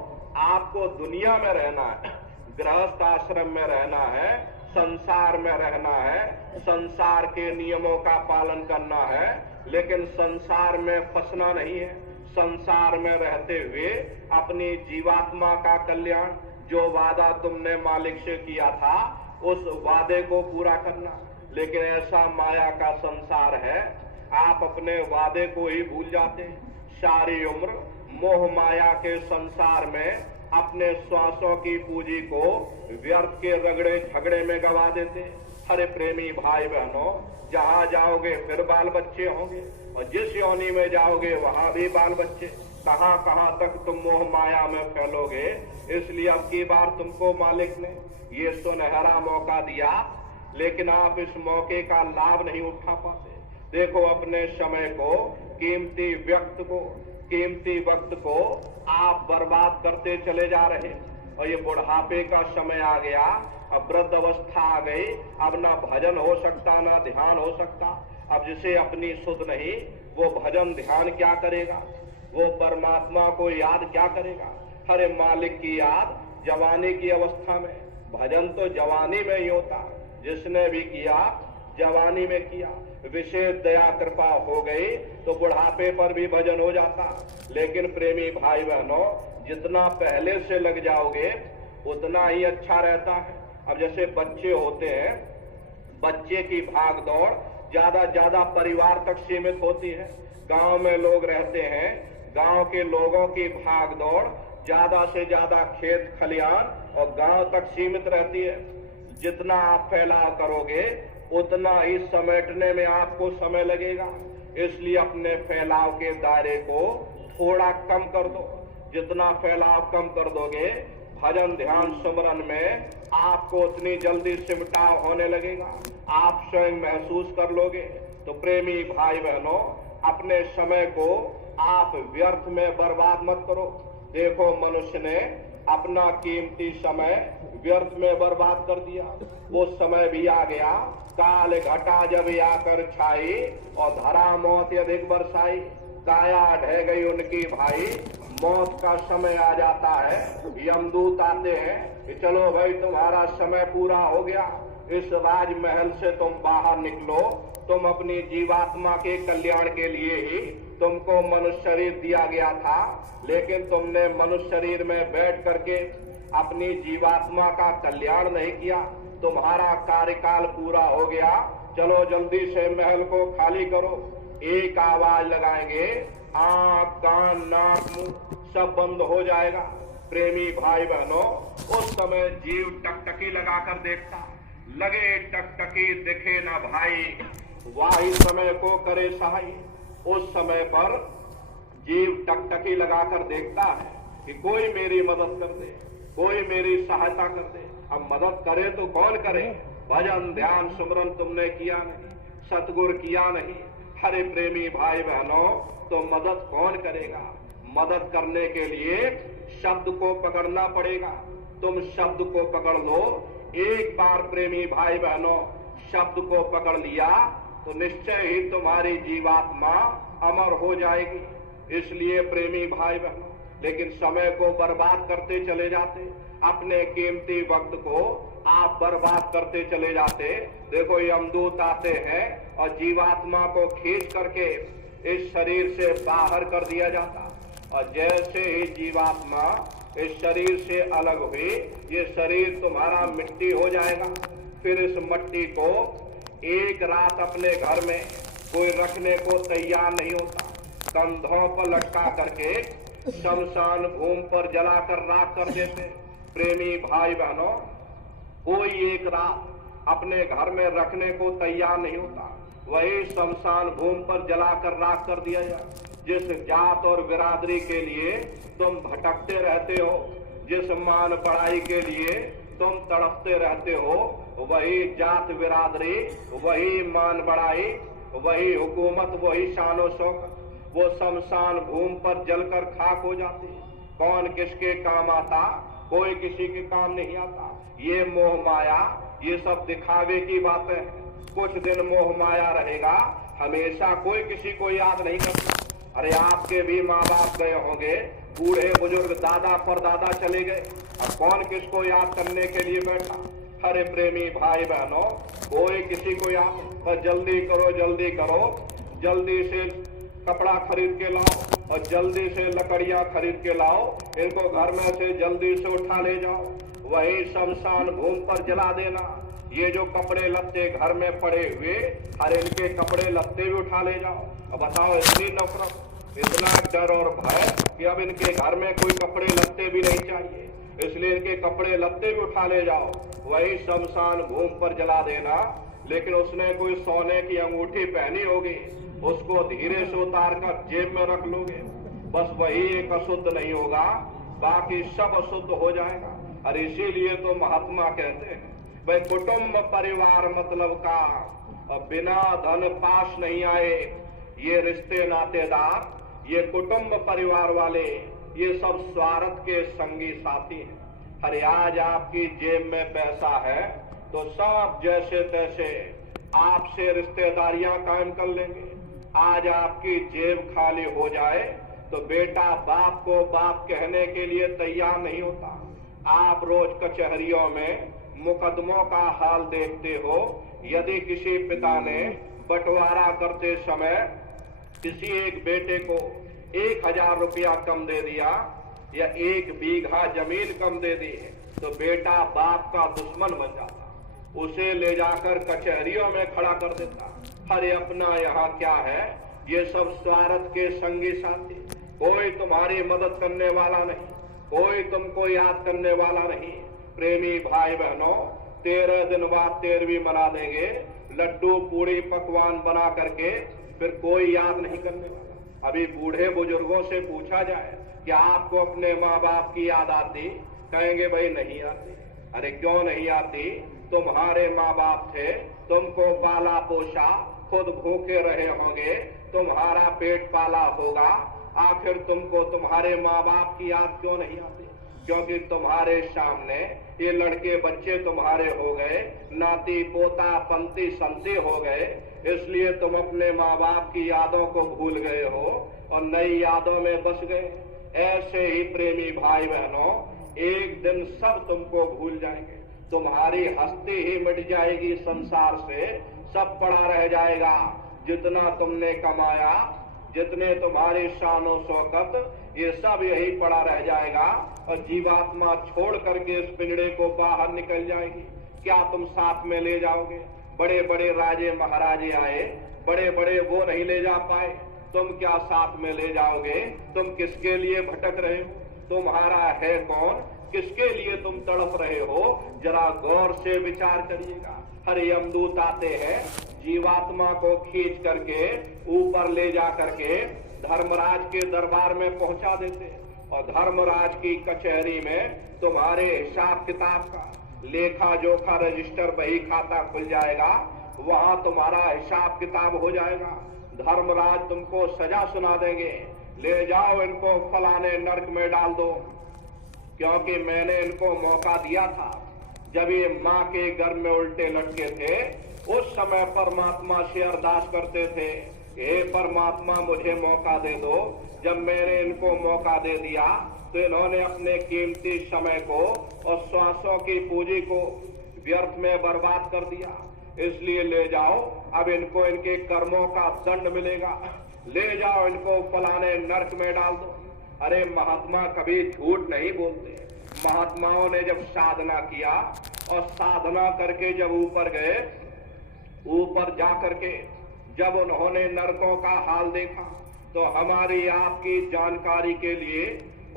आपको दुनिया में रहना है, गृहस्थ आश्रम में रहना है, संसार में रहना है, संसार के नियमों का पालन करना है, लेकिन संसार में फंसना नहीं है। संसार में रहते हुए अपनी जीवात्मा का कल्याण, जो वादा तुमने मालिक से किया था उस वादे को पूरा करना। लेकिन ऐसा माया का संसार है, आप अपने वादे को ही भूल जाते हैं। सारी उम्र मोह माया के संसार में अपने श्वासों की पूंजी को व्यर्थ के रगड़े झगड़े में गवा देते। अरे प्रेमी भाई बहनों, जहां जाओगे फिर बाल बच्चे होंगे और जिस योनि में जाओगे वहां भी बाल बच्चे। कहां कहां तक तुम मोह माया में फैलोगे। इसलिए अब की बार तुमको मालिक ने ये सुनहरा मौका दिया, लेकिन आप इस मौके का लाभ नहीं उठा पाते। देखो अपने समय को, कीमती वक्त को आप बर्बाद करते चले जा रहे। और ये बुढ़ापे का समय आ गया, अब वृद्ध अवस्था आ गई, अब ना भजन हो सकता ना ध्यान हो सकता। अब जिसे अपनी सुध नहीं, वो भजन ध्यान क्या करेगा, वो परमात्मा को याद क्या करेगा। हरे मालिक की याद जवानी की अवस्था में, भजन तो जवानी में ही होता। जिसने भी किया जवानी में किया, विशेष दया कृपा हो गई तो बुढ़ापे पर भी भजन हो जाता। लेकिन प्रेमी भाई बहनों, जितना पहले से लग जाओगे उतना ही अच्छा रहता है। अब जैसे बच्चे होते हैं, बच्चे की भाग दौड़ ज्यादा परिवार तक सीमित होती है। गांव में लोग रहते हैं, गांव के लोगों की भाग दौड़ ज्यादा से ज्यादा खेत खलिहान और गांव तक सीमित रहती है। जितना आप फैलाव करोगे उतना ही समेटने में आपको समय लगेगा। इसलिए अपने फैलाव के दायरे को थोड़ा कम कर दो। जितना फैलाव कम कर दोगे, भजन ध्यान सुमरन में आपको उतनी जल्दी सिमटाव होने लगेगा, आप स्वयं महसूस कर लोगे। तो प्रेमी भाई बहनों, अपने समय को आप व्यर्थ में बर्बाद मत करो। देखो मनुष्य ने अपना कीमती समय व्यर्थ में बर्बाद कर दिया। वो समय भी आ गया, काल घटा जब आकर छाई और धरा मौत अधिक बरसाई। काया ढह गई उनकी भाई, मौत का समय आ जाता है। यमदूत आते हैं कि चलो भाई तुम्हारा समय पूरा हो गया, इस राजमहल से तुम बाहर निकलो। तुम अपनी जीवात्मा के कल्याण के लिए ही तुमको मनुष्य शरीर दिया गया था, लेकिन तुमने मनुष्य शरीर में बैठ करके अपनी जीवात्मा का कल्याण नहीं किया। तुम्हारा कार्यकाल पूरा हो गया, चलो जल्दी से महल को खाली करो। एक आवाज लगाएंगे, आंख कान नाक मुंह सब बंद हो जाएगा। प्रेमी भाई बहनों, उस समय जीव टकटकी लगाकर देखता, लगे टकटकी दिखे ना भाई, वाही समय को करे सहाय। उस समय पर जीव टकटकी लगाकर देखता है कि कोई मेरी मदद कर दे, कोई मेरी सहायता कर दे। अब मदद करे तो कौन करे? भजन ध्यान सुमरन तुमने किया नहीं, सतगुरु किया नहीं। हरे प्रेमी भाई बहनों, तो मदद कौन करेगा? मदद करने के लिए शब्द को पकड़ना पड़ेगा। तुम शब्द को पकड़ लो। एक बार प्रेमी भाई बहनों शब्द को पकड़ लिया तो निश्चय ही तुम्हारी जीवात्मा अमर हो जाएगी। इसलिए प्रेमी भाई बहनों, लेकिन समय को बर्बाद करते चले जाते, अपने कीमती वक्त को आप बर्बाद करते चले जाते। देखो यमदूत आते हैं और जीवात्मा को खींच करके इस शरीर से बाहर कर दिया जाता, और जैसे ही जीवात्मा इस शरीर से अलग हुई, ये शरीर तुम्हारा मिट्टी हो जाएगा। फिर इस मिट्टी को एक रात अपने घर में कोई रखने को तैयार नहीं होता। कंधों पर लटका करके शमशान भूमि पर जलाकर राख कर देते। प्रेमी भाई बहनों, कोई एक रात अपने घर में रखने को तैयार नहीं होता, वही शमशान भूमि पर जलाकर राख कर दिया जाए। जिस जात और बिरादरी के लिए तुम भटकते रहते हो, जिस मान पढ़ाई के लिए तुम तड़पते रहते हो, वही जात बिरादरी, वही मान बढ़ाई, वही हुकूमत, वही शानो शौकत, वो शमशान भूमि पर जलकर खाक हो जाती। कौन किसके काम आता? कोई किसी के काम नहीं आता। ये मोह माया, ये सब दिखावे की बातें हैं। कुछ दिन मोह माया रहेगा, हमेशा कोई किसी को याद नहीं करता। अरे आपके भी माँ बाप गए होंगे, बूढ़े बुजुर्ग दादा परदादा चले गए, अब कौन किसको याद करने के लिए बैठा? अरे प्रेमी भाई बहनों, कोई किसी को याद, बस जल्दी करो, जल्दी करो, जल्दी से कपड़ा खरीद के लाओ और जल्दी से लकड़ियां खरीद के लाओ, इनको घर में से जल्दी से उठा ले जाओ, वही शमशान भूमि पर जला देना। ये जो कपड़े लत्ते घर में पड़े हुए, हर इनके कपड़े लत्ते भी उठा ले जाओ। अब बताओ, इतनी नफरत, इतना डर और भय कि अब इनके घर में कोई कपड़े लत्ते भी नहीं चाहिए, इसलिए इनके कपड़े लत्ते भी उठा ले जाओ, वही शमशान भूमि पर जला देना। लेकिन उसने कोई सोने की अंगूठी पहनी होगी, उसको धीरे से उतार कर जेब में रख लोगे, बस वही एक अशुद्ध नहीं होगा, बाकी सब अशुद्ध हो जाएगा। और इसीलिए तो महात्मा कहते हैं, भाई कुटुंब परिवार मतलब का, बिना धन पास नहीं आए। ये रिश्ते नातेदार, ये कुटुंब परिवार वाले, ये सब स्वार्थ के संगी साथी हैं। अरे आज आपकी जेब में पैसा है तो सब जैसे तैसे आपसे रिश्तेदारियां कायम कर लेंगे। आज आपकी जेब खाली हो जाए तो बेटा बाप को बाप कहने के लिए तैयार नहीं होता। आप रोज कचहरियों में मुकदमों का हाल देखते हो। यदि किसी पिता ने बंटवारा करते समय किसी एक बेटे को 1000 रुपया कम दे दिया या 1 बीघा जमीन कम दे दी, तो बेटा बाप का दुश्मन बन जाता, उसे ले जाकर कचहरियों में खड़ा कर देता। अरे अपना यहाँ क्या है, ये सब स्वार्थ के संगी साथी, कोई तुम्हारी मदद करने वाला नहीं, कोई तुमको याद करने वाला नहीं। प्रेमी भाई बहनों, 13 दिन बाद 13वीं मना देंगे, लड्डू पूड़ी पकवान बना करके, फिर कोई याद नहीं करने वाला। अभी बूढ़े बुजुर्गों से पूछा जाए कि आपको अपने माँ बाप की याद आती? कहेंगे भाई नहीं आती। अरे क्यों नहीं आती? तुम्हारे माँ बाप थे, तुमको पाला पोसा, खुद भूखे रहे होंगे, तुम्हारा पेट पाला होगा, आखिर तुमको तुम्हारे माँ बाप की याद क्यों नहीं आती? क्योंकि तुम्हारे सामने ये लड़के बच्चे तुम्हारे हो गए, नाती पोता पंती संती हो गए, इसलिए तुम अपने माँ बाप की यादों को भूल गए हो और नई यादों में बस गए। ऐसे ही प्रेमी भाई बहनों, एक दिन सब तुमको भूल जाएंगे, तुम्हारी हस्ती ही मिट जाएगी संसार से, सब पड़ा रह जाएगा। जितना तुमने कमाया, जितने तुम्हारी शानो शौकत, ये सब यही पड़ा रह जाएगा और जीवात्मा छोड़ करके इस पिंजड़े को बाहर निकल जाएगी। क्या तुम साथ में ले जाओगे? बड़े बड़े राजे महाराजे आए, बड़े बड़े वो नहीं ले जा पाए, तुम क्या साथ में ले जाओगे? तुम किसके लिए भटक रहे हो? तुम्हारा है कौन? किसके लिए तुम तड़प रहे हो? जरा गौर से विचार करिएगा। हर यमदूत आते हैं, जीवात्मा को खींच करके ऊपर ले जा करके धर्मराज के दरबार में पहुंचा देते, और धर्मराज की कचहरी में तुम्हारे हिसाब किताब का लेखा जोखा रजिस्टर बही खाता खुल जाएगा, वहां तुम्हारा हिसाब किताब हो जाएगा। धर्मराज तुमको सजा सुना देंगे ले जाओ इनको फलाने नर्क में डाल दो, क्योंकि मैंने इनको मौका दिया था। जब ये मां के गर्भ में उल्टे लटके थे, उस समय परमात्मा से अरदास करते थे, हे परमात्मा मुझे मौका दे दो। जब मैंने इनको मौका दे दिया तो इन्होंने अपने कीमती समय को और श्वासों की पूंजी को व्यर्थ में बर्बाद कर दिया। इसलिए ले जाओ, अब इनको इनके कर्मों का दंड मिलेगा। ले जाओ इनको फलाने नर्क में डाल दो। अरे महात्मा कभी झूठ नहीं बोलते। महात्माओं ने जब साधना किया और साधना करके जब ऊपर गए, ऊपर जा करके जब उन्होंने नरकों का हाल देखा, तो हमारी आपकी जानकारी के लिए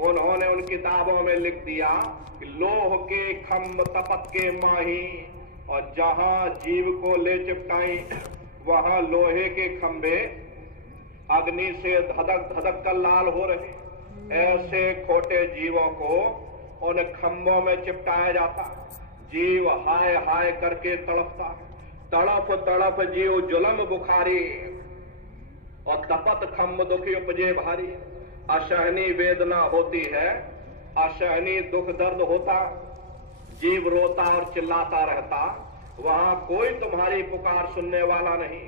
उन्होंने उन किताबों में लिख दिया कि लोह के खम्भ तपत के माही, और जहां जीव को ले चिपटाई वहां लोहे के खंभे अग्नि से धधक धधक कर लाल हो रहे। ऐसे खोटे जीवों को उन खंभों में चिपटाया जाता। जीव हाय हाय करके तड़पता, तड़प तड़प जीव जुलम बुखारी, और तपत खम्भ दुखी उपजे भारी। असहनीय वेदना होती है, असहनीय दुख दर्द होता, जीव रोता और चिल्लाता रहता। वहां कोई तुम्हारी पुकार सुनने वाला नहीं,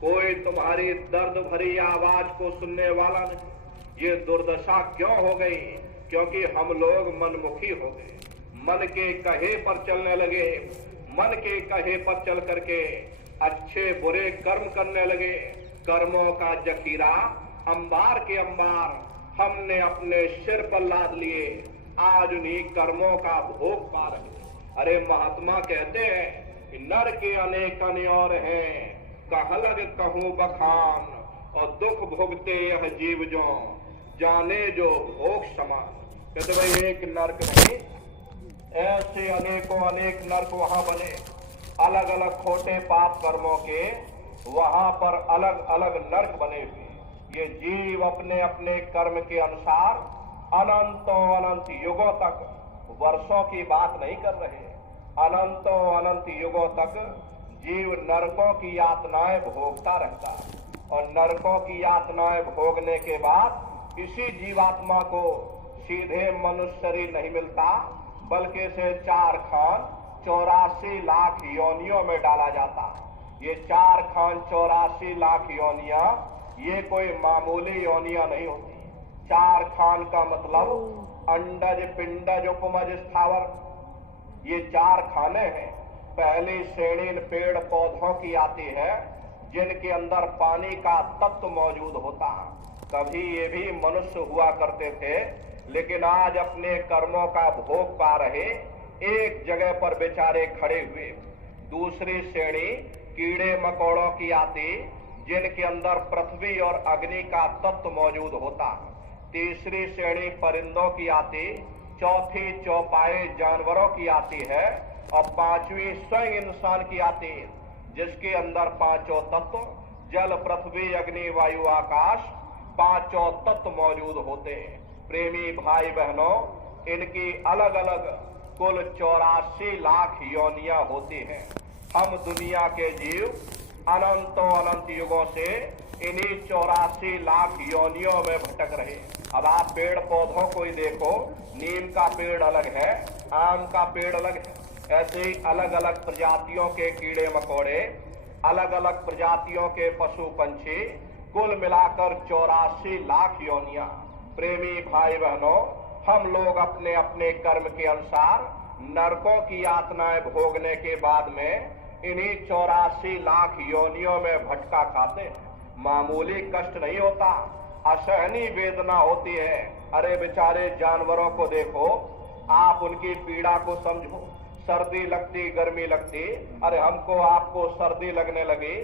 कोई तुम्हारी दर्द भरी आवाज को सुनने वाला नहीं। ये दुर्दशा क्यों हो गई? क्योंकि हम लोग मनमुखी हो गए, मन के कहे पर चलने लगे। मन के कहे पर चल करके अच्छे बुरे कर्म करने लगे। कर्मों का जखीरा अंबार के अंबार हमने अपने सिर पर लाद लिए, आज उन्हीं कर्मों का भोग पा रहे। अरे महात्मा कहते हैं कि नर के अनेक अन्योर हैं, कहलग कहूं बखान, और दुख भोगते यह जीव जो जाने जो भोग समान। कहते भाई एक नरक नहीं, ऐसे अनेकों अनेक नरक वहां बने। अलग अलग खोटे पाप कर्मों के वहां पर अलग अलग नरक बने हुए। ये जीव अपने अपने कर्म के अनुसार अनंतों अनंत युगों तक, वर्षों की बात नहीं कर रहे, अनंतों अनंत युगों तक जीव नरकों की यातनाएं भोगता रहता। और नरकों की यातनाएं भोगने के बाद इसी जीवात्मा को सीधे मनुष्य शरीर नहीं मिलता, बल्कि इसे 4 खान 84 लाख योनियों में डाला जाता। ये 4 खान 84 लाख योनियां ये कोई मामूली योनियां नहीं होती। 4 खान का मतलब अंडज पिंडज उपमज स्थावर, ये 4 खाने हैं। पहली श्रेणी इन पेड़ पौधों की आती है जिनके अंदर पानी का तत्व मौजूद होता। कभी ये भी मनुष्य हुआ करते थे, लेकिन आज अपने कर्मों का भोग पा रहे एक जगह पर बेचारे खड़े हुए। दूसरी श्रेणी कीड़े मकोड़ों की आती, जिनके अंदर पृथ्वी और अग्नि का तत्व मौजूद होता। तीसरी श्रेणी परिंदों की आती, चौथी चौपाई जानवरों की आती है, और 5वीं स्वयं इंसान की आती, जिसके अंदर 5 तत्व जल पृथ्वी अग्नि वायु आकाश 5 तत्व मौजूद होते हैं। प्रेमी भाई बहनों, इनकी अलग अलग कुल 84 लाख योनियां होती हैं। हम दुनिया के जीव अनंतों अनंत युगों से इन्हीं 84 लाख योनियों में भटक रहे। अब आप पेड़ पौधों को ही देखो, नीम का पेड़ अलग है, आम का पेड़ अलग है। ऐसे ही अलग अलग प्रजातियों के कीड़े मकोड़े, अलग अलग प्रजातियों के पशु पंछी, कुल मिलाकर 84 लाख योनियां। प्रेमी भाई बहनों, हम लोग अपने अपने कर्म के अनुसार नरकों की यातनाएं भोगने के बाद में इन्हीं 84 लाख योनियों में भटका खाते हैं। मामूली कष्ट नहीं होता, असहनीय वेदना होती है। अरे बेचारे जानवरों को देखो, आप उनकी पीड़ा को समझो। सर्दी लगती, गर्मी लगती, अरे हमको आपको सर्दी लगने लगी,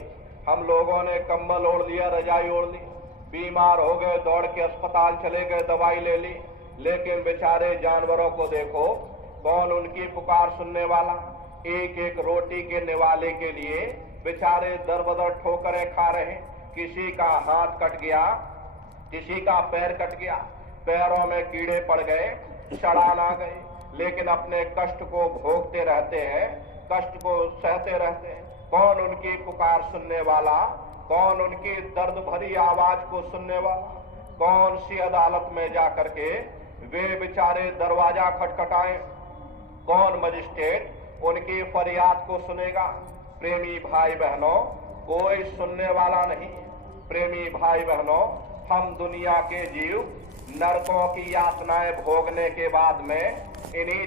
हम लोगों ने कंबल ओढ़ लिया, रजाई ओढ़ ली, बीमार हो गए, दौड़ के अस्पताल चले गए, दवाई ले ली। लेकिन बेचारे जानवरों को देखो, कौन उनकी पुकार सुनने वाला? एक एक रोटी के निवाले के लिए बेचारे दर बदर ठोकरें खा रहे। किसी का हाथ कट गया, किसी का पैर कट गया, पैरों में कीड़े पड़ गए, सड़ान आ गए, लेकिन अपने कष्ट को भोगते रहते हैं, कष्ट को सहते रहते हैं। कौन उनकी पुकार सुनने वाला? कौन उनकी दर्द भरी आवाज को सुनने वाला? कौन सी अदालत में जाकर के वे बेचारे दरवाजा खटखटाएं? कौन मजिस्ट्रेट उनकी फरियाद को सुनेगा? प्रेमी भाई बहनों, कोई सुनने वाला नहीं। प्रेमी भाई बहनों, हम दुनिया के जीव नरकों की यातनाएं भोगने के बाद में इन्हीं